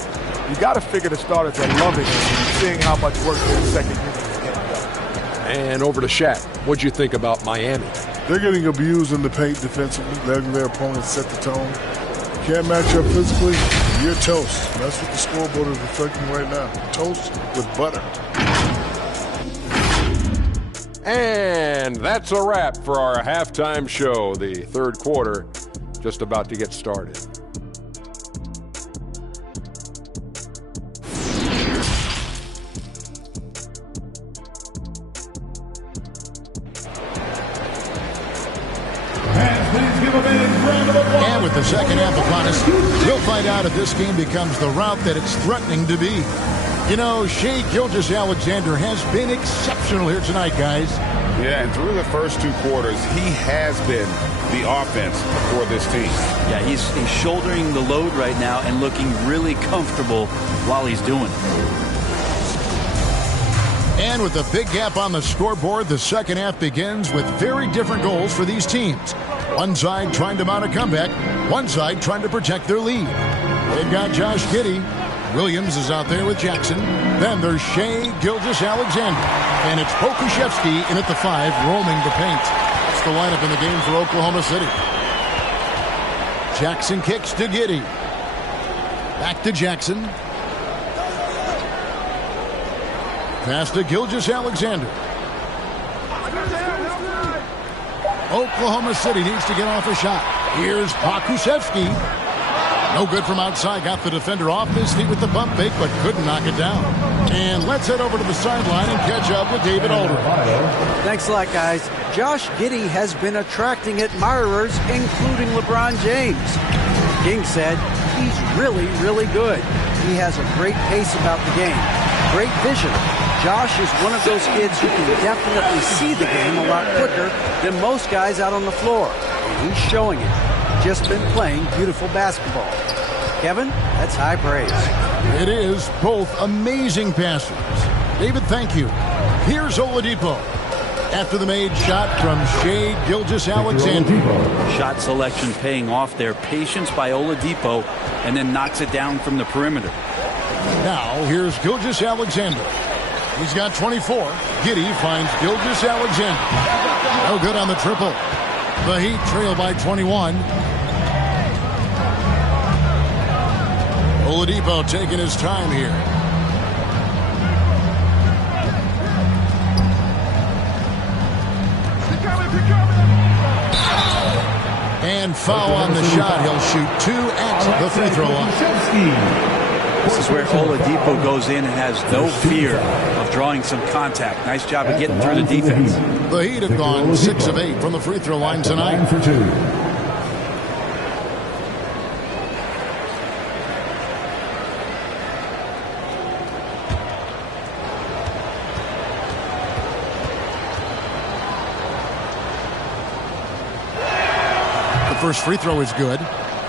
You got to figure the starters are loving it, seeing how much work their second unit is getting done. And over to Shaq. What'd you think about Miami? They're getting abused in the paint defensively, letting their opponents set the tone. You can't match up physically, you're toast. That's what the scoreboard is reflecting right now. Toast with butter. And that's a wrap for our halftime show. The third quarter just about to get started. And with the second half upon us, we'll find out if this game becomes the route that it's threatening to be. You know, Shai Gilgeous-Alexander has been exceptional here tonight, guys. Yeah, and through the first 2 quarters, he has been the offense for this team. Yeah, he's shouldering the load right now and looking really comfortable while he's doing it. And with a big gap on the scoreboard, the second half begins with very different goals for these teams. One side trying to mount a comeback, one side trying to protect their lead. They've got Josh Giddey. Williams is out there with Jackson. Then there's Shai Gilgeous-Alexander. And it's Pokusevski in at the 5, roaming the paint. That's the lineup in the game for Oklahoma City. Jackson kicks to Giddey. Back to Jackson. Pass to Gilgeous-Alexander. Oklahoma City needs to get off a shot. Here's Pokusevski. No good from outside. Got the defender off his feet with the bump fake, but couldn't knock it down. And let's head over to the sideline and catch up with David Aldridge. Thanks a lot, guys. Josh Giddey has been attracting admirers, including LeBron James. King said he's really, really good. He has a great pace about the game. Great vision. Josh is one of those kids who can definitely see the game a lot quicker than most guys out on the floor. And he's showing it. Just been playing beautiful basketball. Kevin, that's high praise. It is. Both amazing passers. David, thank you. Here's Oladipo. After the made shot from Shai Gilgeous-Alexander. Shot selection paying off there. Patience by Oladipo, and then knocks it down from the perimeter. Now, here's Gilgeous-Alexander. He's got 24. Giddey finds Gilgeous-Alexander. No good on the triple. The Heat trail by 21. Oladipo taking his time here. And foul on the shot. He'll shoot 2 at the free throw line. This is where Oladipo goes in and has no fear of drawing some contact. Nice job of getting through the defense. The Heat have gone 6 of 8 from the free throw line tonight. First free throw is good.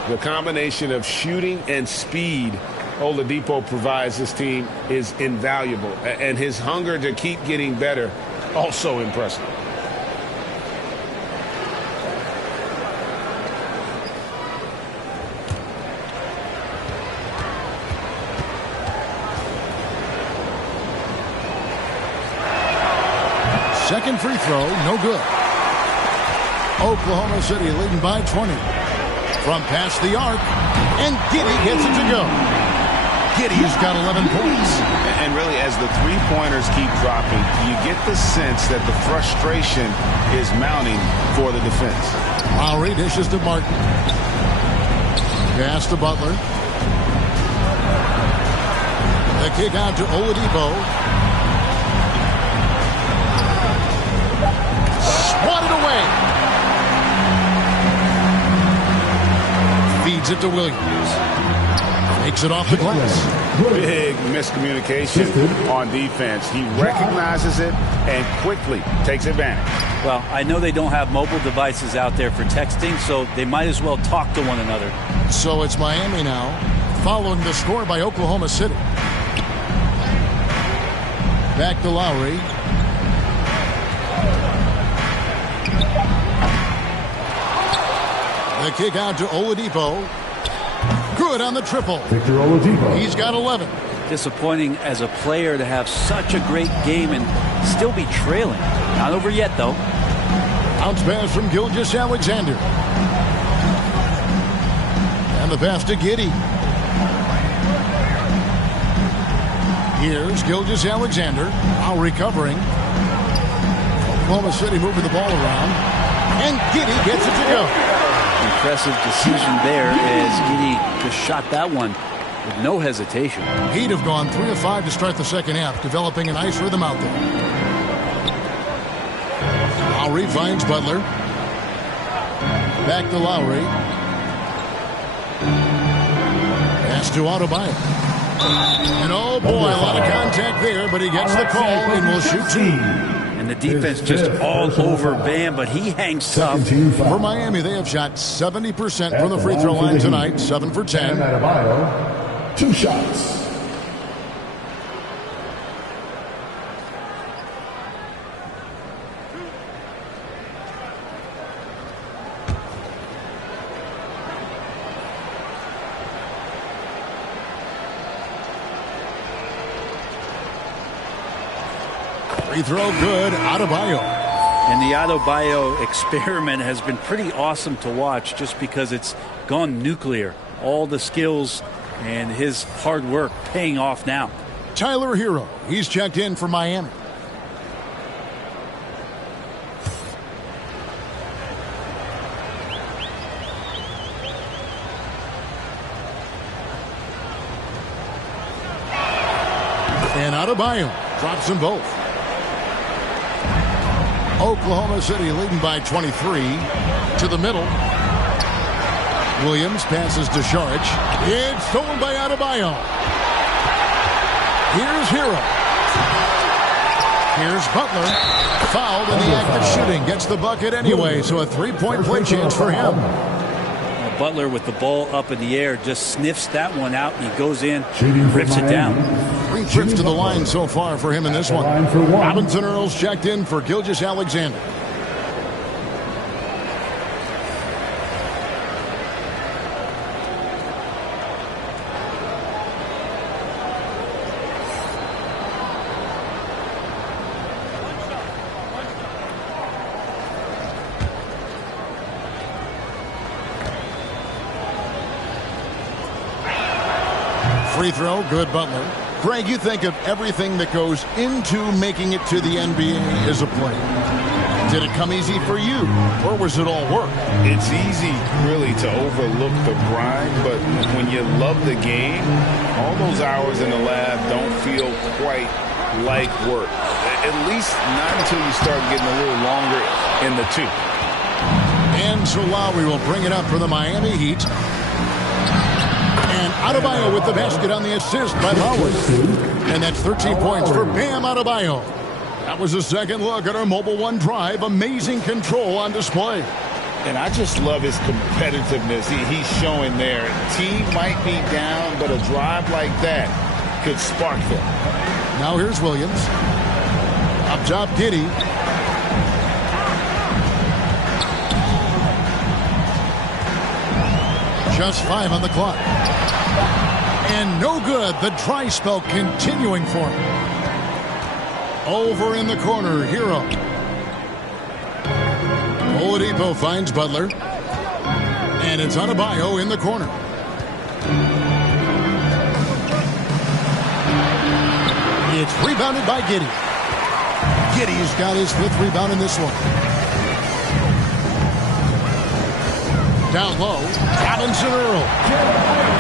The combination of shooting and speed Oladipo provides this team is invaluable. And his hunger to keep getting better, also impressive. Second free throw, no good. Oklahoma City leading by 20. From past the arc, and Giddey gets it to go. Giddey's got 11 points. And really, as the three-pointers keep dropping, you get the sense that the frustration is mounting for the defense. Lowry dishes to Martin. Pass to Butler. The kick out to Oladipo. Swatted away. Feeds it to Williams. Takes it off the glass. Big miscommunication on defense. He recognizes it and quickly takes advantage. Well, I know they don't have mobile devices out there for texting, so they might as well talk to one another. So it's Miami now, following the score by Oklahoma City. Back to Lowry. The kick out to Oladipo. Good on the triple. Victor Oladipo. He's got 11. Disappointing as a player to have such a great game and still be trailing. Not over yet, though. Bounce pass from Gilgeous-Alexander. And the pass to Giddey. Here's Gilgeous-Alexander. Now recovering. Oklahoma City moving the ball around. And Giddey gets it to go. Impressive decision there as Giddey just shot that one with no hesitation. Heat have gone 3 of 5 to start the second half, developing a nice rhythm out there. Lowry finds Butler. Back to Lowry. Pass to Adebayo. And oh boy, a lot of contact there, but he gets the call and will shoot 2. And the defense just all over Bam, but he hangs tough. For Miami, they have shot 70% from the free throw line tonight, 7 for 10. 2 shots. Free throw good, Adebayo. And the Adebayo experiment has been pretty awesome to watch just because it's gone nuclear. All the skills and his hard work paying off now. Tyler Hero, he's checked in for Miami. And Adebayo drops them both. Oklahoma City leading by 23. To the middle. Williams passes to Saric. It's stolen by Adebayo. Here's Hero. Here's Butler. Fouled in the act of shooting. Gets the bucket anyway, so a three-point play chance for him. Butler with the ball up in the air just sniffs that one out, and he goes in, rips it down. 3 trips to the line so far for him in this one. Robinson Earls checked in for Gilgeous-Alexander. Free throw, good Butler. Greg, you think of everything that goes into making it to the NBA as a player. Did it come easy for you, or was it all work? It's easy, really, to overlook the grind, but when you love the game, all those hours in the lab don't feel quite like work. At least not until you start getting a little longer in the tooth. And so Lowry will bring it up for the Miami Heat. And Adebayo with the basket on the assist by Lowry. And that's 13 points for Bam Adebayo. That was a second look at our Mobile One drive. Amazing control on display. And I just love his competitiveness he's showing there. Team might be down, but a drive like that could spark them. Now here's Williams. Up top, Giddey. Just 5 on the clock. And no good. The dry spell continuing for him. Over in the corner, Hero. Oladipo finds Butler. And it's Adebayo in the corner. It's rebounded by Giddey. Giddey's got his 5th rebound in this one. Down low, Robinson Earl.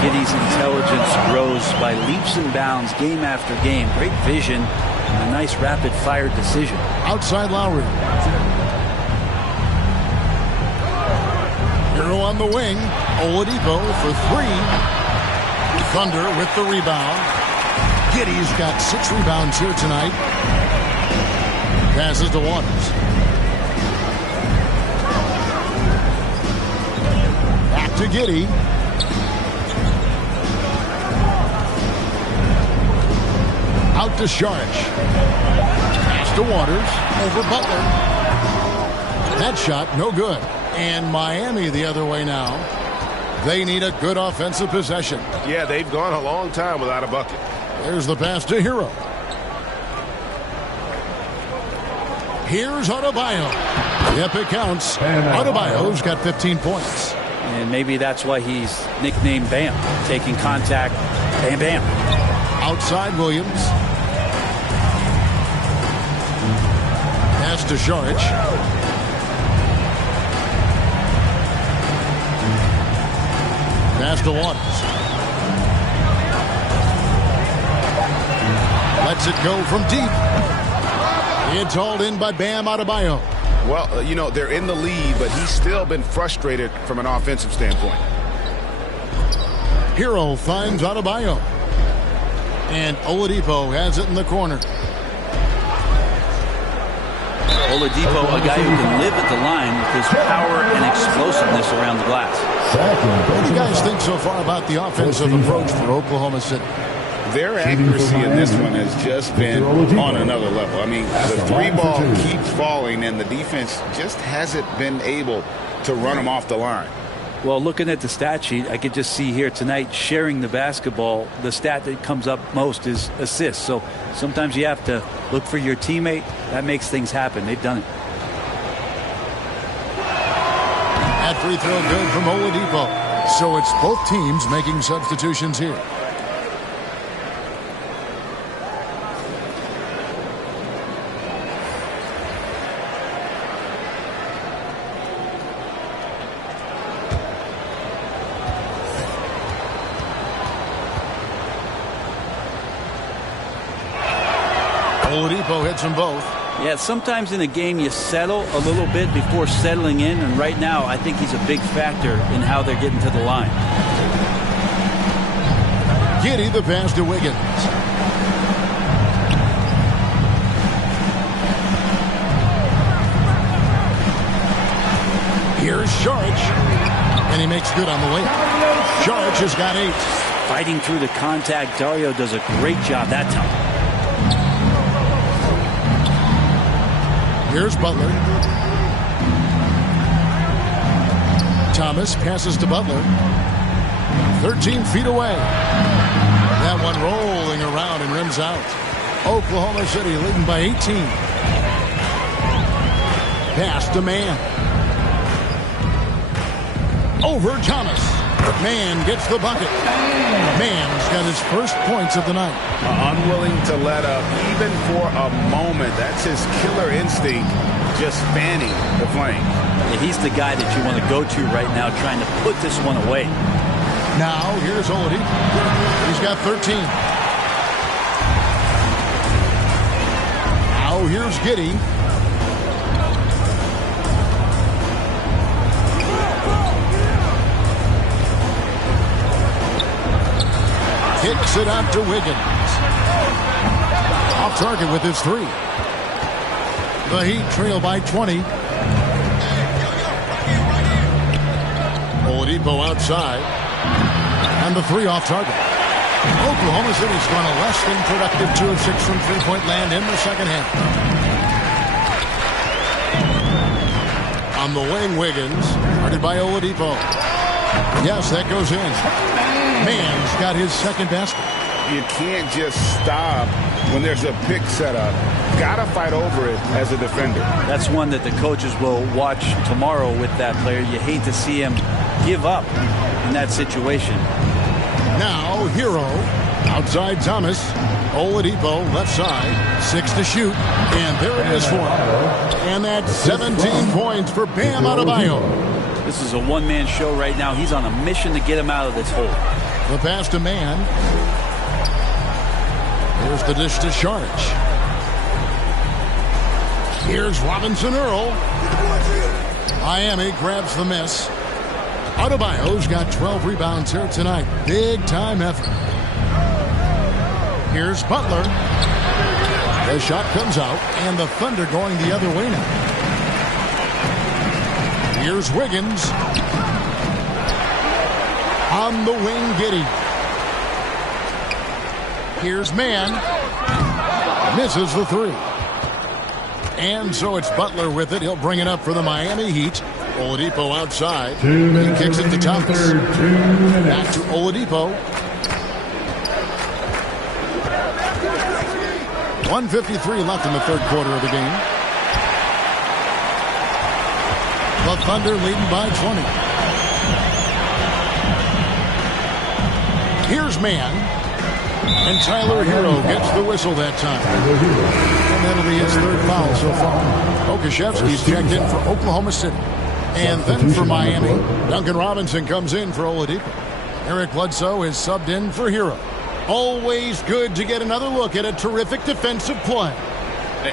Giddey's intelligence grows by leaps and bounds game after game. Great vision and a nice rapid-fire decision. Outside Lowry. Hero on the wing. Oladipo for 3. Thunder with the rebound. Giddey's got 6 rebounds here tonight. Passes to Waters. To Giddey. Out to Saric. Pass to Waters. Over Butler. That shot, no good. And Miami the other way now. They need a good offensive possession. Yeah, they've gone a long time without a bucket. There's the pass to Hero. Here's Adebayo. Yep, it counts. Adebayo's got 15 points. And maybe that's why he's nicknamed Bam. Taking contact, bam, bam. Outside Williams. Pass to Saric. Pass to Waters. Lets it go from deep. It's hauled in by Bam Adebayo. Well, you know, they're in the lead, but he's still been frustrated from an offensive standpoint. Hero finds Adebayo. And Oladipo has it in the corner. Oladipo, a guy who can live at the line with his power and explosiveness around the glass. What do you guys think so far about the offensive approach for Oklahoma City? Their accuracy in this one has just been on another level. I mean, the 3 ball keeps falling, and the defense just hasn't been able to run them off the line. Well, looking at the stat sheet, I could just see here tonight sharing the basketball. The stat that comes up most is assists. So sometimes you have to look for your teammate. That makes things happen. They've done it. That free throw good from Oladipo. So it's both teams making substitutions here. Oladipo hits them both. Yeah, sometimes in a game you settle a little bit before settling in, and right now I think he's a big factor in how they're getting to the line. Giddey the pass to Wiggins. Here's Sharich, and he makes good on the way. Sharich has got 8. Fighting through the contact, Dario does a great job that time. Here's Butler. Thomas passes to Butler. 13 feet away. That one rolling around and rims out. Oklahoma City leading by 18. Pass to Mann. Over Thomas. Mann gets the bucket. Mann's got his first points of the night. Unwilling to let up even for a moment. That's his killer instinct, just fanning the flame. Yeah, he's the guy that you want to go to right now, trying to put this one away. Now here's Oladipo. He's got 13. Now here's Giddey. Kicks it out to Wiggins. Off target with his 3. The Heat trail by 20. Oladipo outside. And the 3 off target. Oklahoma City's gone a less than productive 2 of 6 from three-point land in the second half. On the wing, Wiggins. Guarded by Oladipo. Yes, that goes in. Mann's got his second basket. You can't just stop when there's a pick set up. Got to fight over it as a defender. That's one that the coaches will watch tomorrow with that player. You hate to see him give up in that situation. Now, Hero. Outside Thomas. Oladipo, left side. 6 to shoot. And there it is for him. And that's 17 points for Bam Adebayo. This is a one-man show right now. He's on a mission to get him out of this hole. The pass to Mann. Here's the dish to Sharich. Here's Robinson Earl. Miami grabs the miss. Adebayo's got 12 rebounds here tonight. Big time effort. Here's Butler. The shot comes out, and the Thunder going the other way now. Here's Wiggins. On the wing, Giddey. Here's Mann. Misses the 3. And so it's Butler with it. He'll bring it up for the Miami Heat. Oladipo outside. He kicks it to Thomas. Back to Oladipo. 1:53 left in the third quarter of the game. The Thunder leading by 20. Here's Mann. And Tyler Hero gets the whistle that time. And that'll be his 3rd foul so far. Okashevsky's checked in for Oklahoma City. And then for Miami, Duncan Robinson comes in for Oladipo. Eric Bledsoe is subbed in for Hero. Always good to get another look at a terrific defensive play.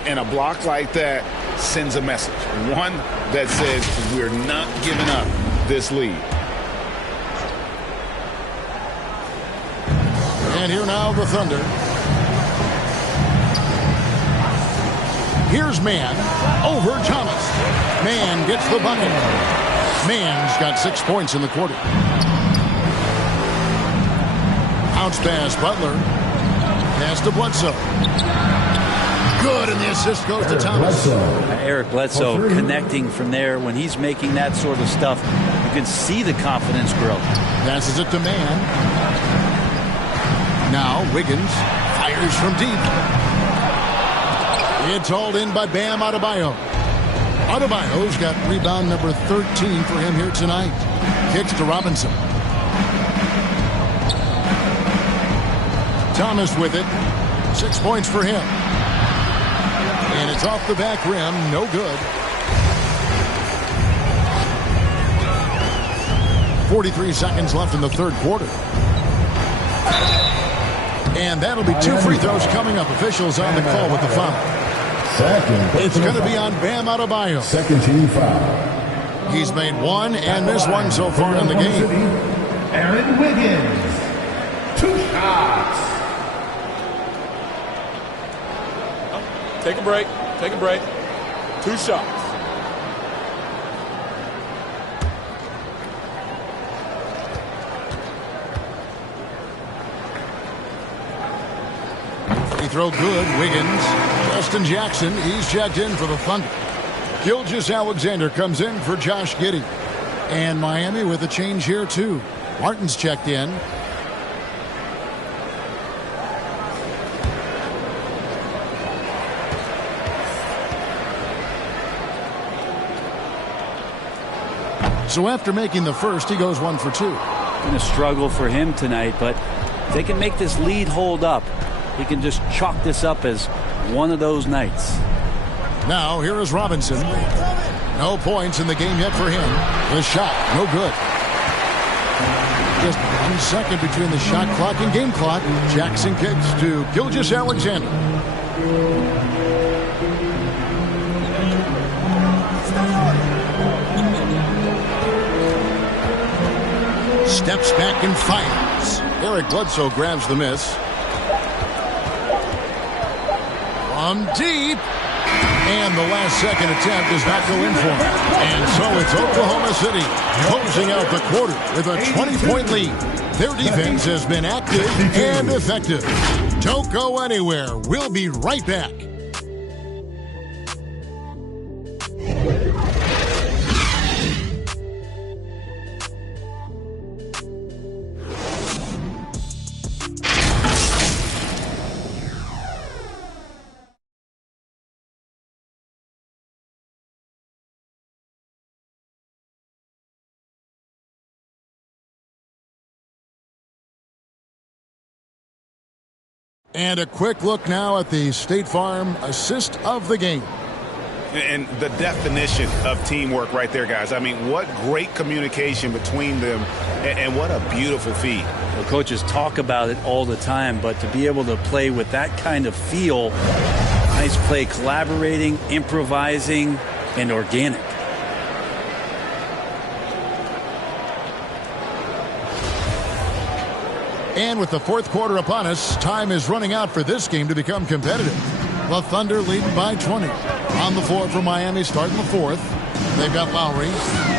And a block like that sends a message. One that says we're not giving up this lead. And here now the Thunder. Here's Mann over Thomas. Mann gets the bucket. Mann's got 6 points in the quarter. Bounce pass, Butler. Pass to Bledsoe. Good, and the assist goes to Thomas. Eric Bledsoe connecting from there. When he's making that sort of stuff, you can see the confidence grow. Passes it to Mann. Now Wiggins fires from deep. It's hauled in by Bam Adebayo. Adebayo's got rebound number 13 for him here tonight. Kicks to Robinson. Thomas with it. 6 points for him. And it's off the back rim. No good. 43 seconds left in the third quarter. And that'll be 2 free throws coming up. Officials on the call with the foul. It's going to be on Bam Adebayo. Second team foul. He's made 1 and missed 1 so far in the game. Aaron Wiggins. 2 shots. Take a break. Take a break. 2 shots. He throw good. Wiggins. Justin Jackson. He's checked in for the Thunder. Gilgeous-Alexander comes in for Josh Giddey. And Miami with a change here, too. Martin's checked in. So after making the first, he goes 1 for 2. Going to struggle for him tonight, but if they can make this lead hold up, he can just chalk this up as one of those nights. Now, here is Robinson. No points in the game yet for him. The shot, no good. Just 1 second between the shot clock and game clock. Jackson kicks to Gilgeous-Alexander. Steps back and fires. Eric Bledsoe grabs the miss. From deep. And the last second attempt does not go in for him. And so it's Oklahoma City closing out the quarter with a 20-point lead. Their defense has been active and effective. Don't go anywhere. We'll be right back. And a quick look now at the State Farm assist of the game. And the definition of teamwork right there, guys. I mean, what great communication between them, and what a beautiful feed. Well, coaches talk about it all the time, but to be able to play with that kind of feel, nice play, collaborating, improvising, and organic. And with the fourth quarter upon us, time is running out for this game to become competitive. The Thunder leading by 20. On the floor for Miami starting the fourth. They've got Lowry.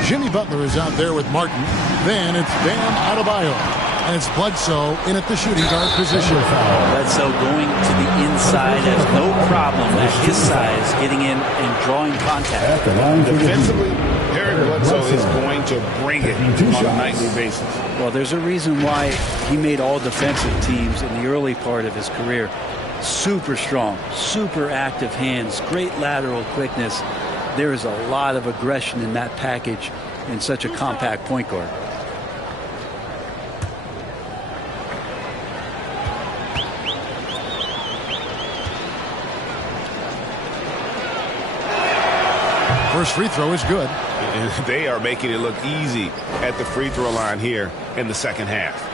Jimmy Butler is out there with Martin. Then it's Bam Adebayo. And it's Bledsoe in at the shooting guard position. Bledsoe going to the inside has no problem at his size getting in and drawing contact. Defensively, Eric Bledsoe is going to bring it on a nightly basis. Well, there's a reason why he made all defensive teams in the early part of his career. Super strong, super active hands, great lateral quickness. There is a lot of aggression in that package in such a compact point guard. First free throw is good. And they are making it look easy at the free throw line here in the second half.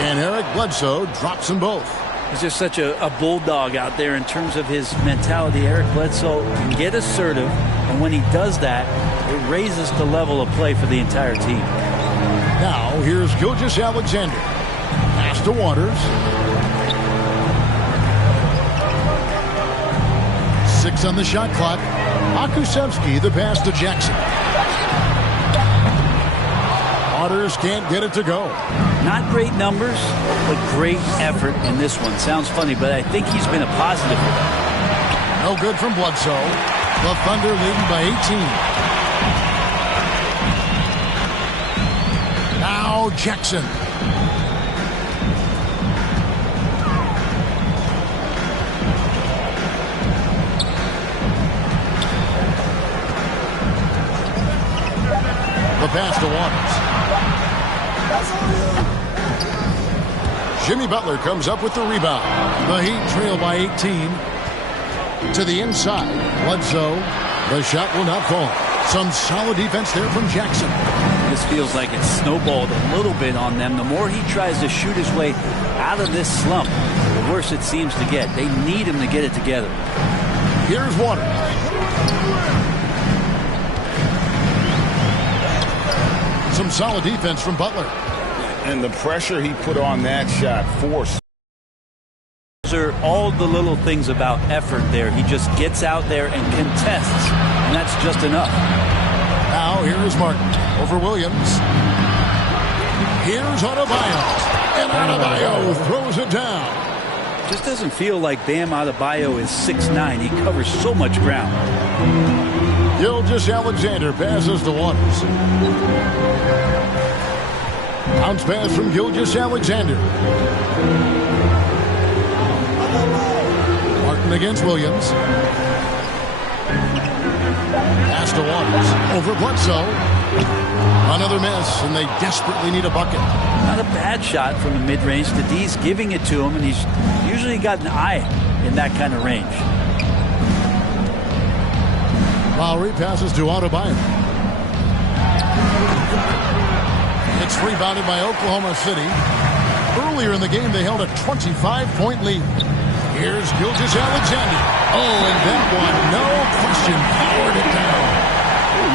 And Eric Bledsoe drops them both. He's just such a bulldog out there in terms of his mentality. Eric Bledsoe can get assertive, and when he does that, it raises the level of play for the entire team. Now, here's Gilgeous-Alexander. Pass to Waters. 6 on the shot clock. Akusevsky, the pass to Jackson. Waters can't get it to go. Not great numbers, but great effort in this one. Sounds funny, but I think he's been a positive for them. No good from Bledsoe. The Thunder leading by 18. Now Jackson. The pass to Waters. Jimmy Butler comes up with the rebound. The Heat trail by 18. To the inside. Bledsoe. The shot will not fall. Some solid defense there from Jackson. This feels like it's snowballed a little bit on them. The more he tries to shoot his way out of this slump, the worse it seems to get. They need him to get it together. Here's Waters. Some solid defense from Butler. And the pressure he put on that shot forced Those are all the little things about effort there. He just gets out there and contests, and that's just enough. Now here's Martin over Williams. Here's Adebayo. And Adebayo throws it down. Just doesn't feel like Bam Adebayo is 6'9". He covers so much ground. Gilgeous-Alexander passes to Waters. Bounce pass from Gilgeous-Alexander. Martin against Williams. Pass to Waters. Over Bledsoe. Another miss, and they desperately need a bucket. Not a bad shot from the mid-range. The D's giving it to him, and he's usually got an eye in that kind of range. Lowry passes to Adebayo. It's rebounded by Oklahoma City. Earlier in the game, they held a 25-point lead. Here's Gilgeous-Alexander. Oh, and that one, no question, powered it down.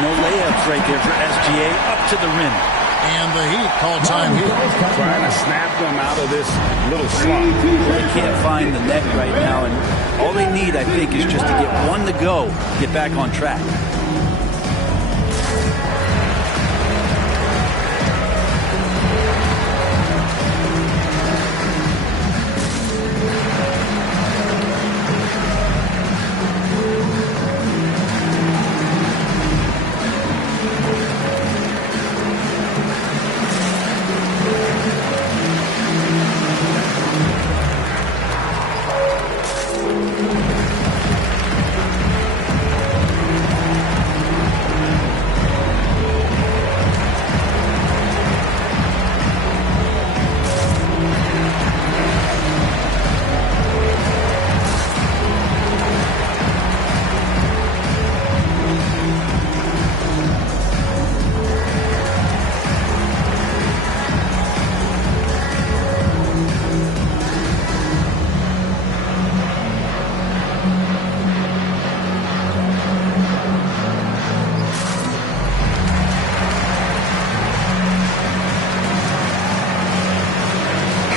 No layups right there for SGA, up to the rim. And the Heat call time here. Trying to snap them out of this little slump. They can't find the net right now, and all they need, I think, is just to get one to go, get back on track.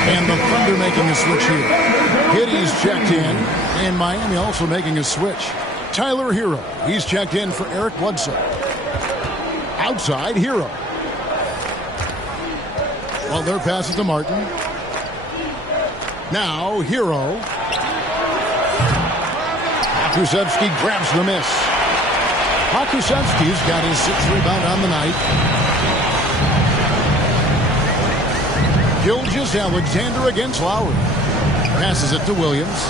And the Thunder making a switch here. Giddey's checked in, and Miami also making a switch. Tyler Hero, he's checked in for Eric Bledsoe. Outside, Hero. Well, their pass it to Martin. Now, Hero. Pokusevski grabs the miss. Pokusevski's got his 6th rebound on the night. Gilgeous-Alexander against Lowry. Passes it to Williams.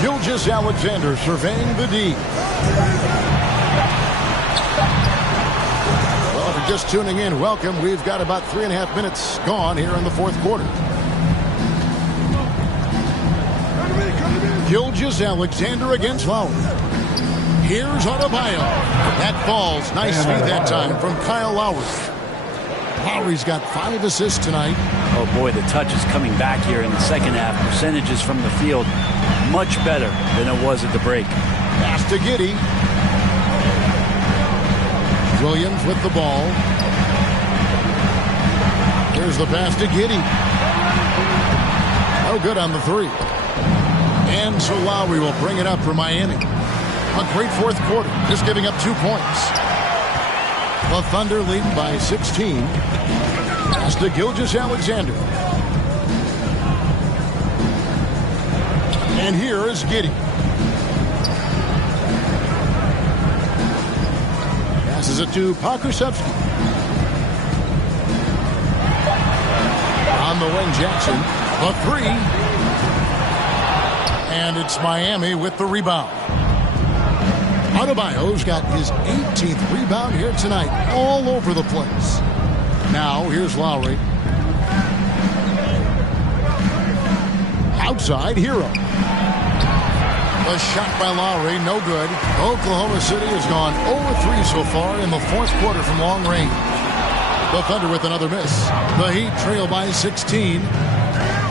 Gilgeous-Alexander surveying the D. Well, if you're just tuning in, welcome. We've got about 3.5 minutes gone here in the 4th quarter. Gilgeous-Alexander against Lowry. Here's Adebayo. That falls. Nice feed that time from Kyle Lowry. Lowry's got 5 assists tonight. Oh, boy, the touch is coming back here in the second half. Percentages from the field much better than it was at the break. Pass to Giddey. Williams with the ball. Here's the pass to Giddey. No good on the 3. And so Lowry will bring it up for Miami. A great 4th quarter, just giving up 2 points. The Thunder leading by 16. Pass to Gilgeous-Alexander. And here is Giddey. Passes it to Pokusevski. On the wing, Jackson. The 3. And it's Miami with the rebound. Adebayo's got his 18th rebound here tonight, all over the place. Now, here's Lowry. Outside, Hero. The shot by Lowry, no good. Oklahoma City has gone 0-3 so far in the 4th quarter from long range. The Thunder with another miss. The Heat trail by 16.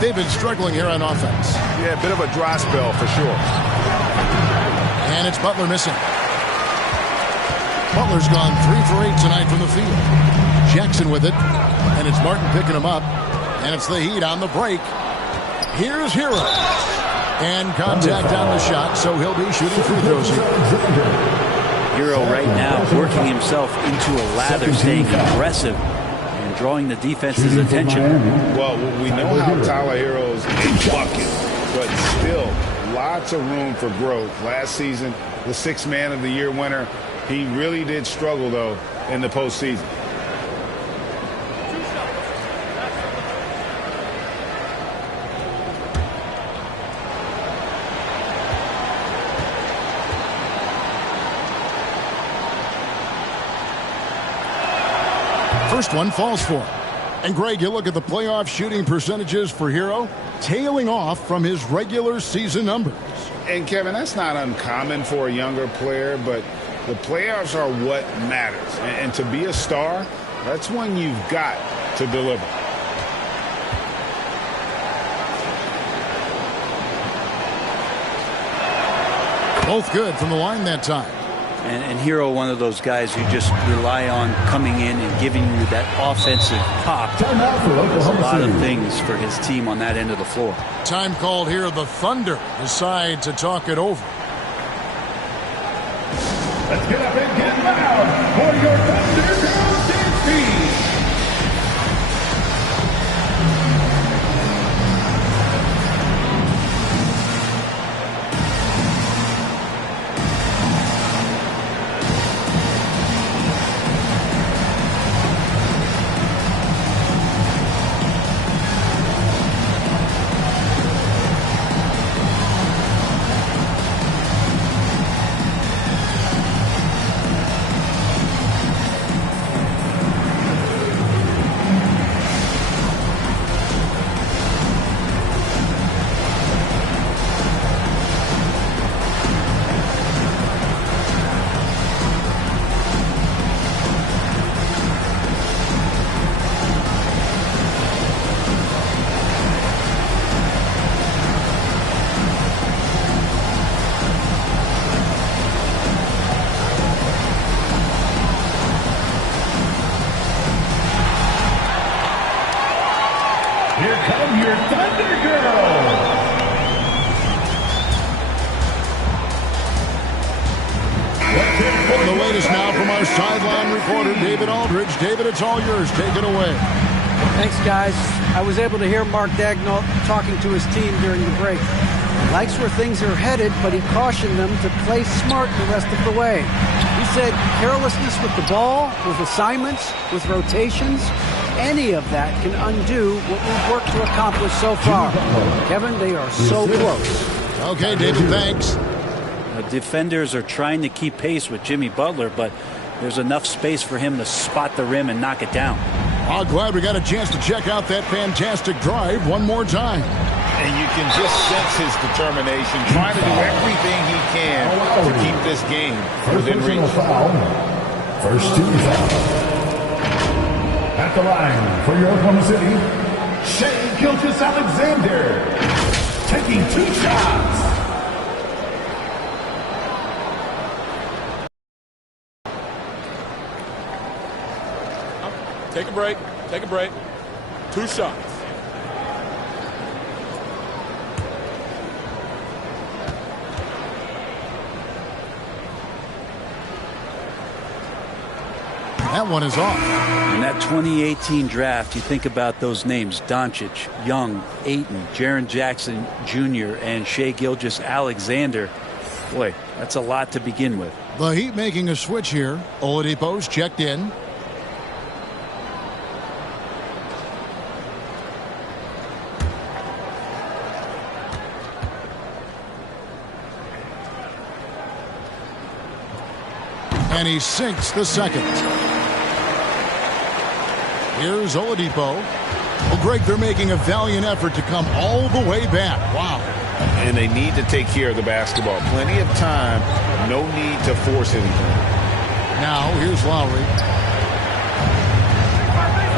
They've been struggling here on offense. Yeah, a bit of a dry spell for sure. And it's Butler missing. Butler's gone 3 for 8 tonight from the field. Jackson with it, and it's Martin picking him up. And it's the Heat on the break. Here's Hero. And contact on the shot, so he'll be shooting free throws here. Hero right now working himself into a lather, staying aggressive and drawing the defense's attention. Well, we know how Tyler Hero's a bucket, but still lots of room for growth. Last season, the 6th Man of the Year winner, he really did struggle, though, in the postseason. First one falls for him. And Greg, you look at the playoff shooting percentages for Hero, tailing off from his regular season numbers. And Kevin, that's not uncommon for a younger player, but the playoffs are what matters. And to be a star, that's when you've got to deliver. Both good from the line that time. And Hero, one of those guys who just rely on coming in and giving you that offensive pop. Does a lot of things for his team on that end of the floor. Time called here. The Thunder decide to talk it over. Let's get up and get loud for your Thunder Girls dance team. David, it's all yours. Take it away. Thanks, guys. I was able to hear Mark Daigneault talking to his team during the break. He likes where things are headed, but he cautioned them to play smart the rest of the way. He said carelessness with the ball, with assignments, with rotations, any of that can undo what we've worked to accomplish so far. Kevin, they are so close. Okay, David, thanks. Defenders are trying to keep pace with Jimmy Butler, but there's enough space for him to spot the rim and knock it down. Oh, glad we got a chance to check out that fantastic drive one more time. And you can just sense his determination, trying to do everything he can to keep this game within reach. First team foul. At the line for your Oklahoma City, Shai Gilgeous-Alexander, taking 2 shots. Take a break. Take a break. 2 shots. That one is off. In that 2018 draft, you think about those names: Doncic, Young, Ayton, Jaren Jackson Jr., and Shai Gilgeous-Alexander. Boy, that's a lot to begin with. The Heat making a switch here. Oladipo's checked in. And he sinks the second. Here's Oladipo. Well, Greg, they're making a valiant effort to come all the way back. Wow. And they need to take care of the basketball. Plenty of time. No need to force anything. Now, here's Lowry.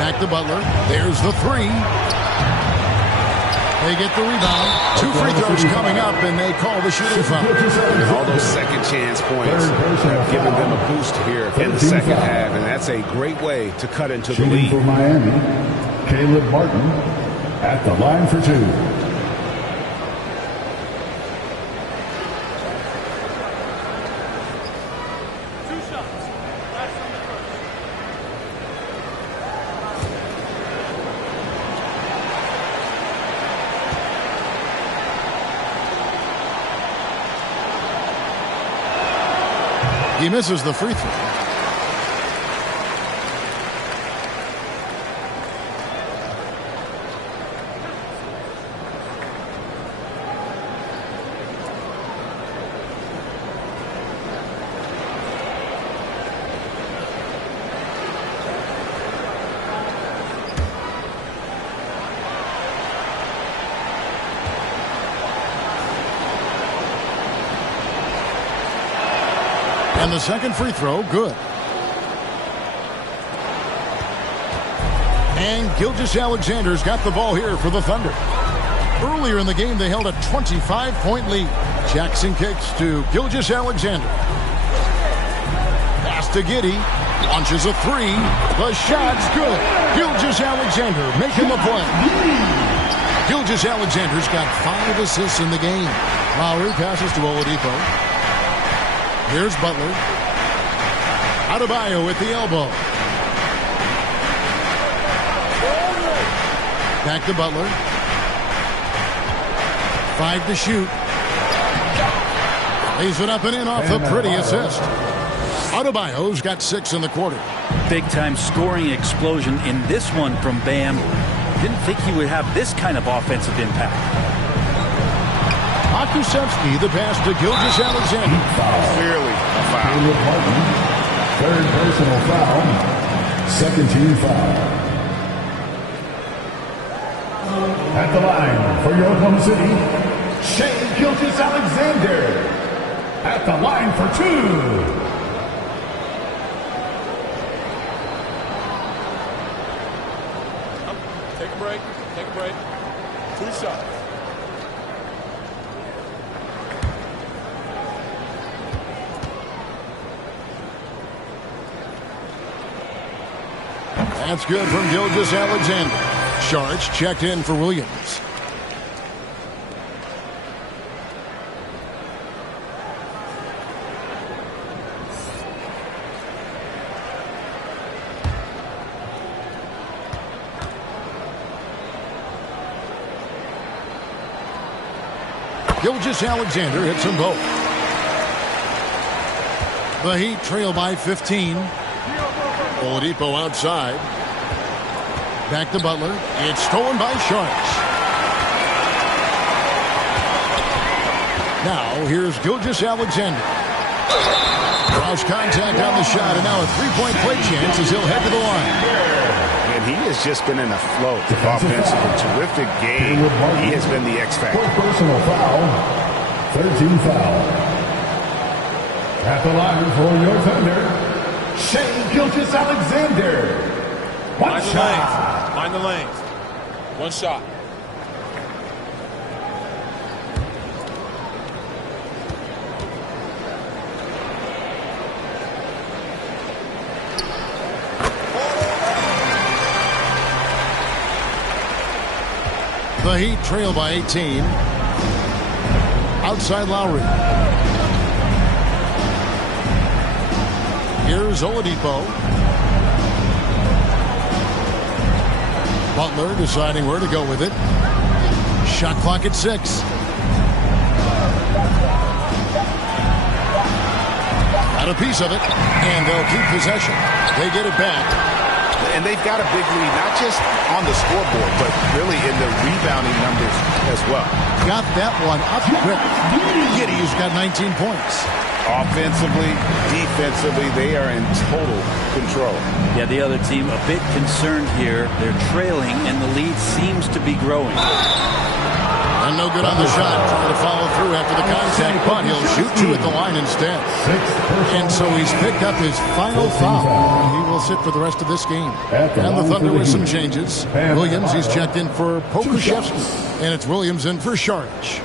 Back to Butler. There's the 3. They get the rebound. 2 free throws coming up, and they call the shooting foul. All those second chance points have given them a boost here in the second half, and that's a great way to cut into the lead. For Miami, Caleb Martin. at the line for 2. He misses the free throw. And the second free throw, good. And Gilgeous-Alexander's got the ball here for the Thunder. Earlier in the game, they held a 25-point lead. Jackson kicks to Gilgeous-Alexander. Pass to Giddey. Launches a three. The shot's good. Gilgeous-Alexander making the play. Gilgeous-Alexander's got 5 assists in the game. Lowry passes to Oladipo. Here's Butler. Adebayo at the elbow. Back to Butler. 5 to shoot. Lays it up and in off the pretty assist. Adebayo's got 6 in the quarter. Big-time scoring explosion in this one from Bam. Didn't think he would have this kind of offensive impact. Akusevsky, the pass to Gilgeous-Alexander. Clearly a foul. Caleb Martin, 3rd personal foul, 2nd team foul. At the line for your Oklahoma City, Shai Gilgeous-Alexander. At the line for 2. Take a break. Take a break. 2 shots. That's good from Gilgeous-Alexander. Sharch checked in for Williams. Gilgeous-Alexander hits them both. The Heat trail by 15. Oladipo outside. Back to Butler. It's stolen by Sharks. Now here's Gilgeous-Alexander. Draws contact on the shot, and now a 3-point play chance as he'll head to the line. And he has just been in a flow. Offensively, terrific game. He has been the X factor. 4th personal foul, 3rd team foul. At the line for your Thunder, Shai Gilgeous-Alexander. One shot. Mind the lanes. 1 shot. The Heat trail by 18. Outside Lowry. Here's Oladipo. Butler deciding where to go with it. Shot clock at 6. Got a piece of it, and they'll keep possession. They get it back. And they've got a big lead, not just on the scoreboard, but really in the rebounding numbers as well. Got that one up quick. Giddey's got 19 points. Offensively, defensively, they are in total control. Yeah, the other team a bit concerned here. They're trailing, and the lead seems to be growing. And no good on the shot. Trying to follow through after the contact, but he'll shoot 2 at the line instead. And so he's picked up his final foul. He will sit for the rest of this game. And the Thunder with some changes. Williams, he's checked in for Pokuševski. And it's Williams in for Sharch.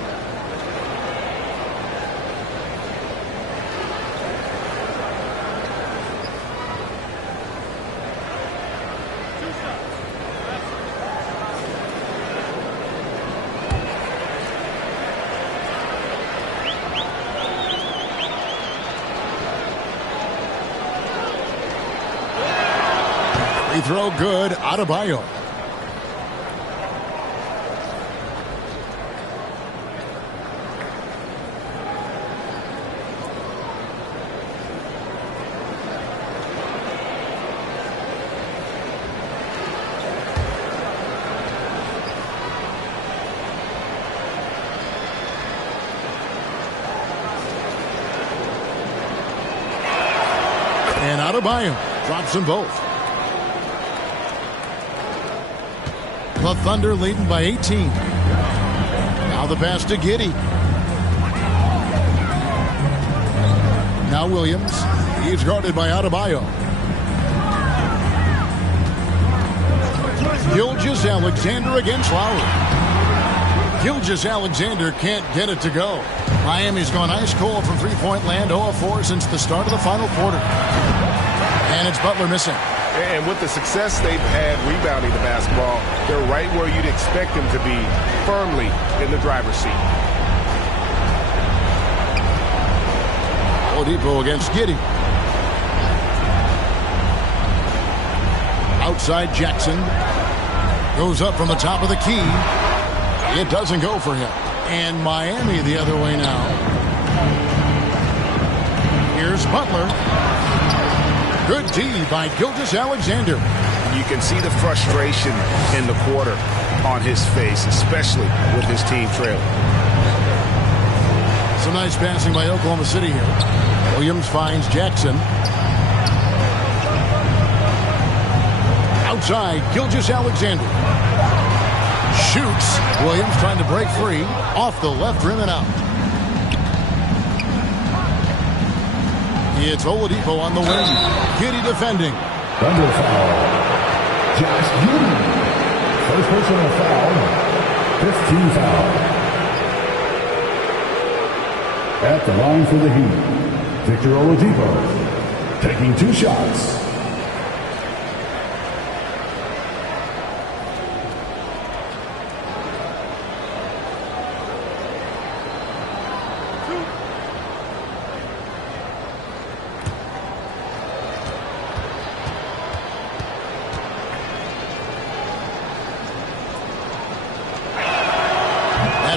throw good. Adebayo. And Adebayo drops them both. The Thunder leading by 18. Now the pass to Giddey. Now Williams. He's guarded by Adebayo. Gilgeous-Alexander against Lowry. Gilgeous-Alexander can't get it to go. Miami's gone ice cold from three-point land, 0 of 4 since the start of the final quarter. And it's Butler missing. And with the success they've had rebounding the basketball, they're right where you'd expect them to be, firmly in the driver's seat. Oladipo against Giddey. Outside Jackson. Goes up from the top of the key. It doesn't go for him. And Miami the other way now. Here's Butler. Good D by Gilgeous-Alexander. You can see the frustration in the quarter on his face, especially with his team trailing. Some nice passing by Oklahoma City here. Williams finds Jackson. Outside, Gilgeous-Alexander. Shoots. Williams trying to break free. Off the left rim and out. It's Oladipo on the wing. Giddey defending. Thunder foul. Josh Giddey. First personal foul. 15 foul. At the line for the Heat, Victor Oladipo taking 2 shots.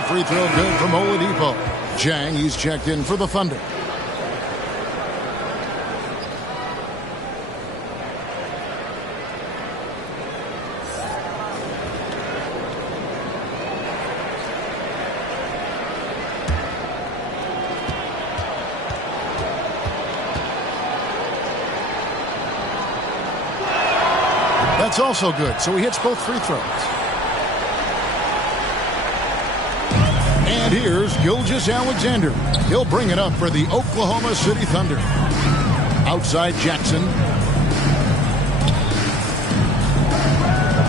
Free throw good from Oladipo. Jang, he's checked in for the Thunder. That's also good, so he hits both free throws. And here's Gilgeous-Alexander. He'll bring it up for the Oklahoma City Thunder. Outside Jackson.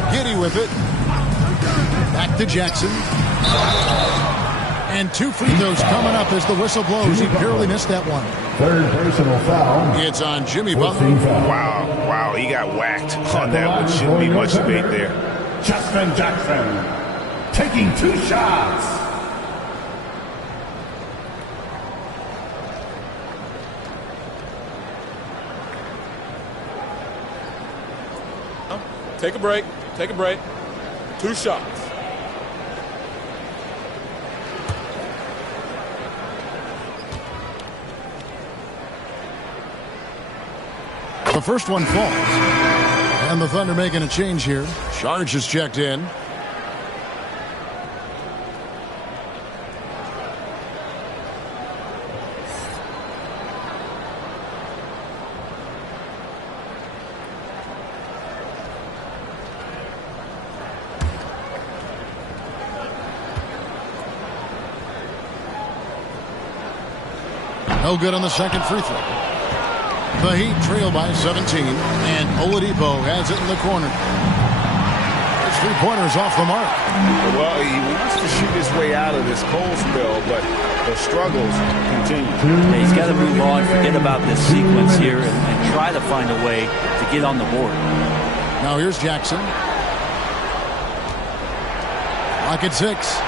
Giddey with it. Back to Jackson. And 2 free throws coming up as the whistle blows. He barely missed that one. Third personal foul. It's on Jimmy Butler. Wow, he got whacked on that one. Shouldn't be much debate there. Justin Jackson taking 2 shots. Take a break. Take a break. 2 shots. The first one falls. And the Thunder making a change here. Sharge is checked in. No good on the second free throw. The Heat trail by 17, and Oladipo has it in the corner. His 3-pointer's off the mark. Well, he wants to shoot his way out of this cold spell, but the struggles continue. Yeah, he's got to move on, forget about this sequence here, and try to find a way to get on the board. Now here's Jackson. Lock at 6.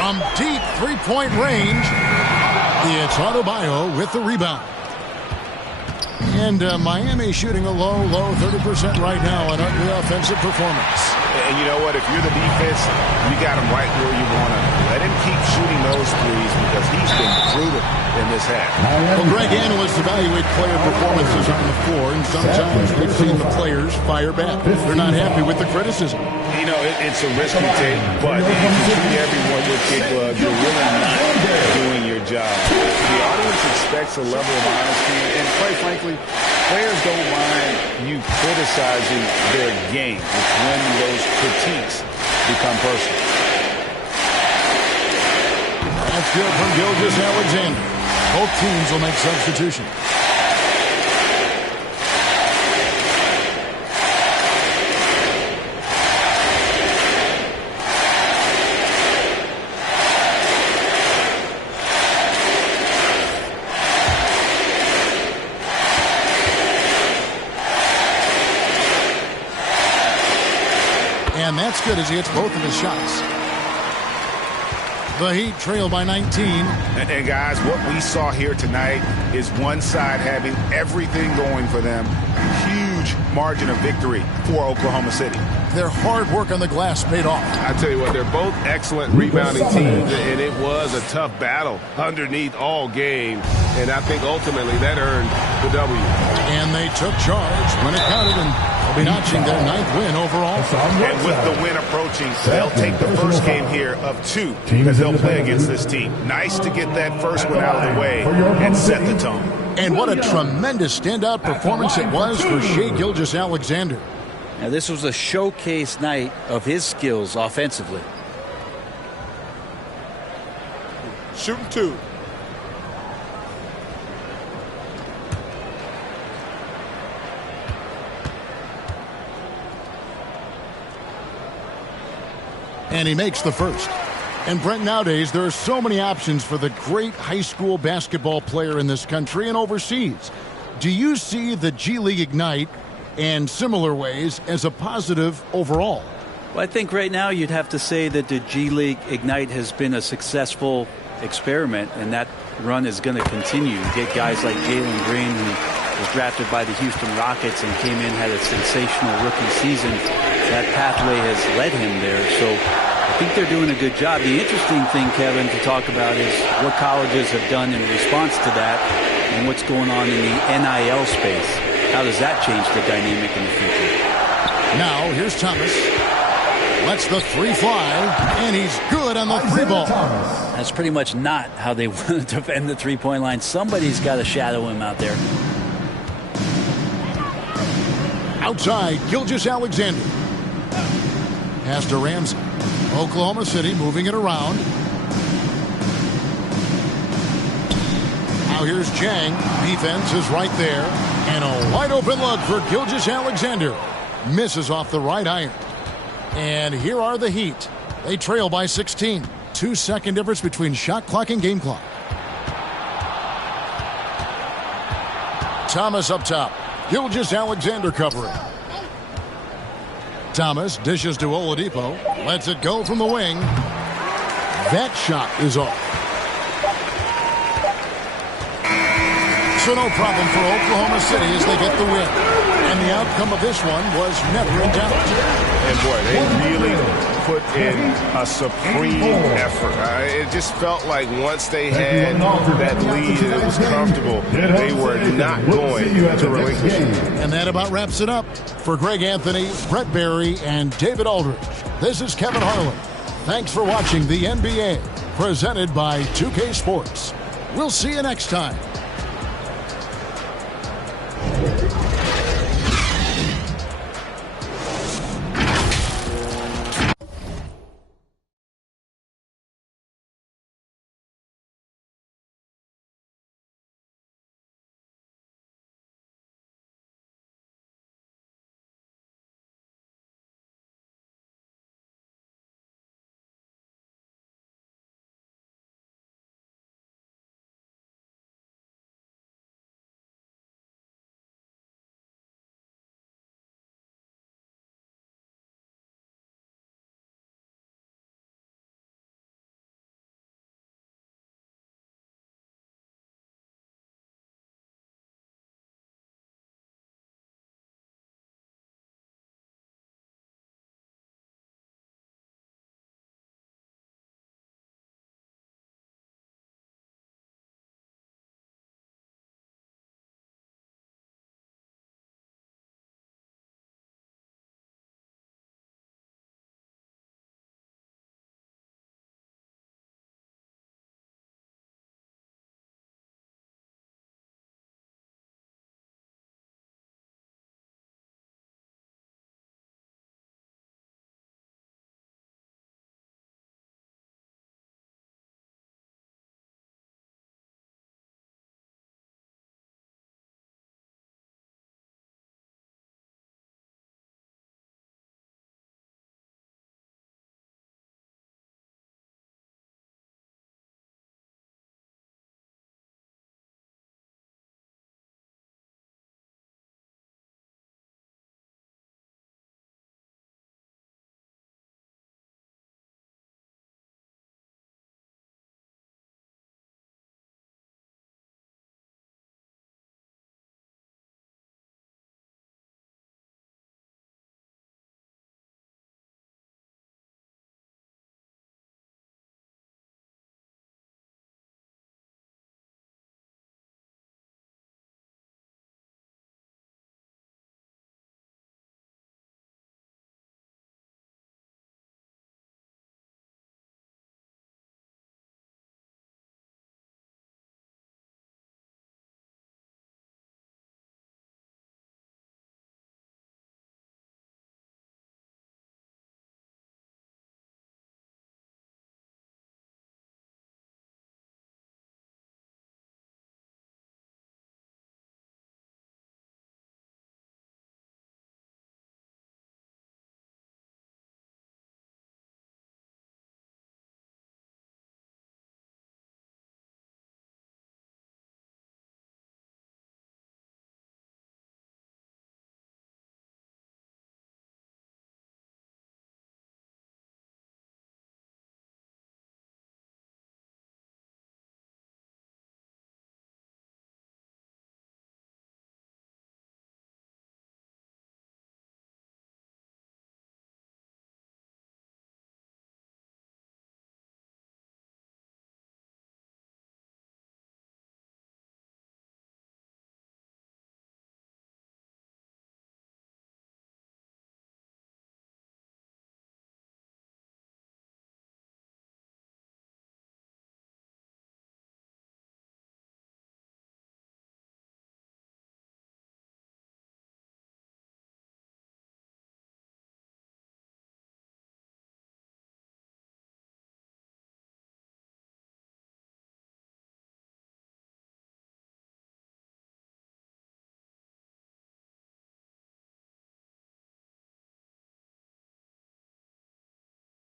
From deep 3-point range, it's Adebayo with the rebound. And Miami shooting a low 30% right now, an ugly offensive performance. And you know what? If you're the defense, you got him right where you want him. Let him keep shooting those threes because he's been brutal in this half. Well, Greg, analysts evaluate player performances on the floor, and sometimes we've seen the players fire back. They're not happy with the criticism. You know, it's a risky take, but if you treat everyone with kid gloves, you're really not doing your job. The audience expects a level of honesty, and quite frankly, players don't mind you criticizing their game. It's when those critiques become personal. That's good from Gilgeous-Alexander. Both teams will make substitutions. And that's good as he hits both of his shots. The Heat trail by 19. And guys, what we saw here tonight is one side having everything going for them. Huge margin of victory for Oklahoma City. Their hard work on the glass paid off. I tell you what, they're both excellent rebounding teams, and it was a tough battle underneath all game. And I think ultimately that earned the W. And they took charge when it counted, and they'll be notching their 9th win overall. And with the win approaching, they'll take the first game here of 2 because they'll play against this team. Nice to get that first one out of the way and set the tone. And what a tremendous standout performance it was for Shai Gilgeous-Alexander. Now, this was a showcase night of his skills offensively. Shooting 2. And he makes the first. And Brent, nowadays there are so many options for the great high school basketball player in this country and overseas. Do you see the G League Ignite and similar ways as a positive overall? Well, I think right now you'd have to say that the G League Ignite has been a successful experiment, and that run is going to continue. You get guys like Jalen Green, who was drafted by the Houston Rockets and came in, had a sensational rookie season. That pathway has led him there, so I think they're doing a good job. The interesting thing, Kevin, to talk about is what colleges have done in response to that and what's going on in the NIL space. How does that change the dynamic in the future? Now, here's Thomas. Lets the 3 fly, and he's good on the 3 ball. That's pretty much not how they want to defend the three-point line. Somebody's got to shadow him out there. Outside, Gilgeous-Alexander. Pass to Ramsey. Oklahoma City moving it around. Now here's Chang. Defense is right there. And a wide open look for Gilgeous-Alexander. Misses off the right iron. And here are the Heat. They trail by 16. 2-second difference between shot clock and game clock. Thomas up top. Gilgeous-Alexander covering. Thomas dishes to Oladipo. Lets it go from the wing. That shot is off. So no problem for Oklahoma City as they get the win. And the outcome of this one was never in doubt. And boy, they really put in a supreme effort. It just felt like once they had that lead and it was comfortable, they were not going to relinquish it. And that about wraps it up. For Greg Anthony, Brett Barry, and David Aldridge, this is Kevin Harlan. Thanks for watching the NBA, presented by 2K Sports. We'll see you next time.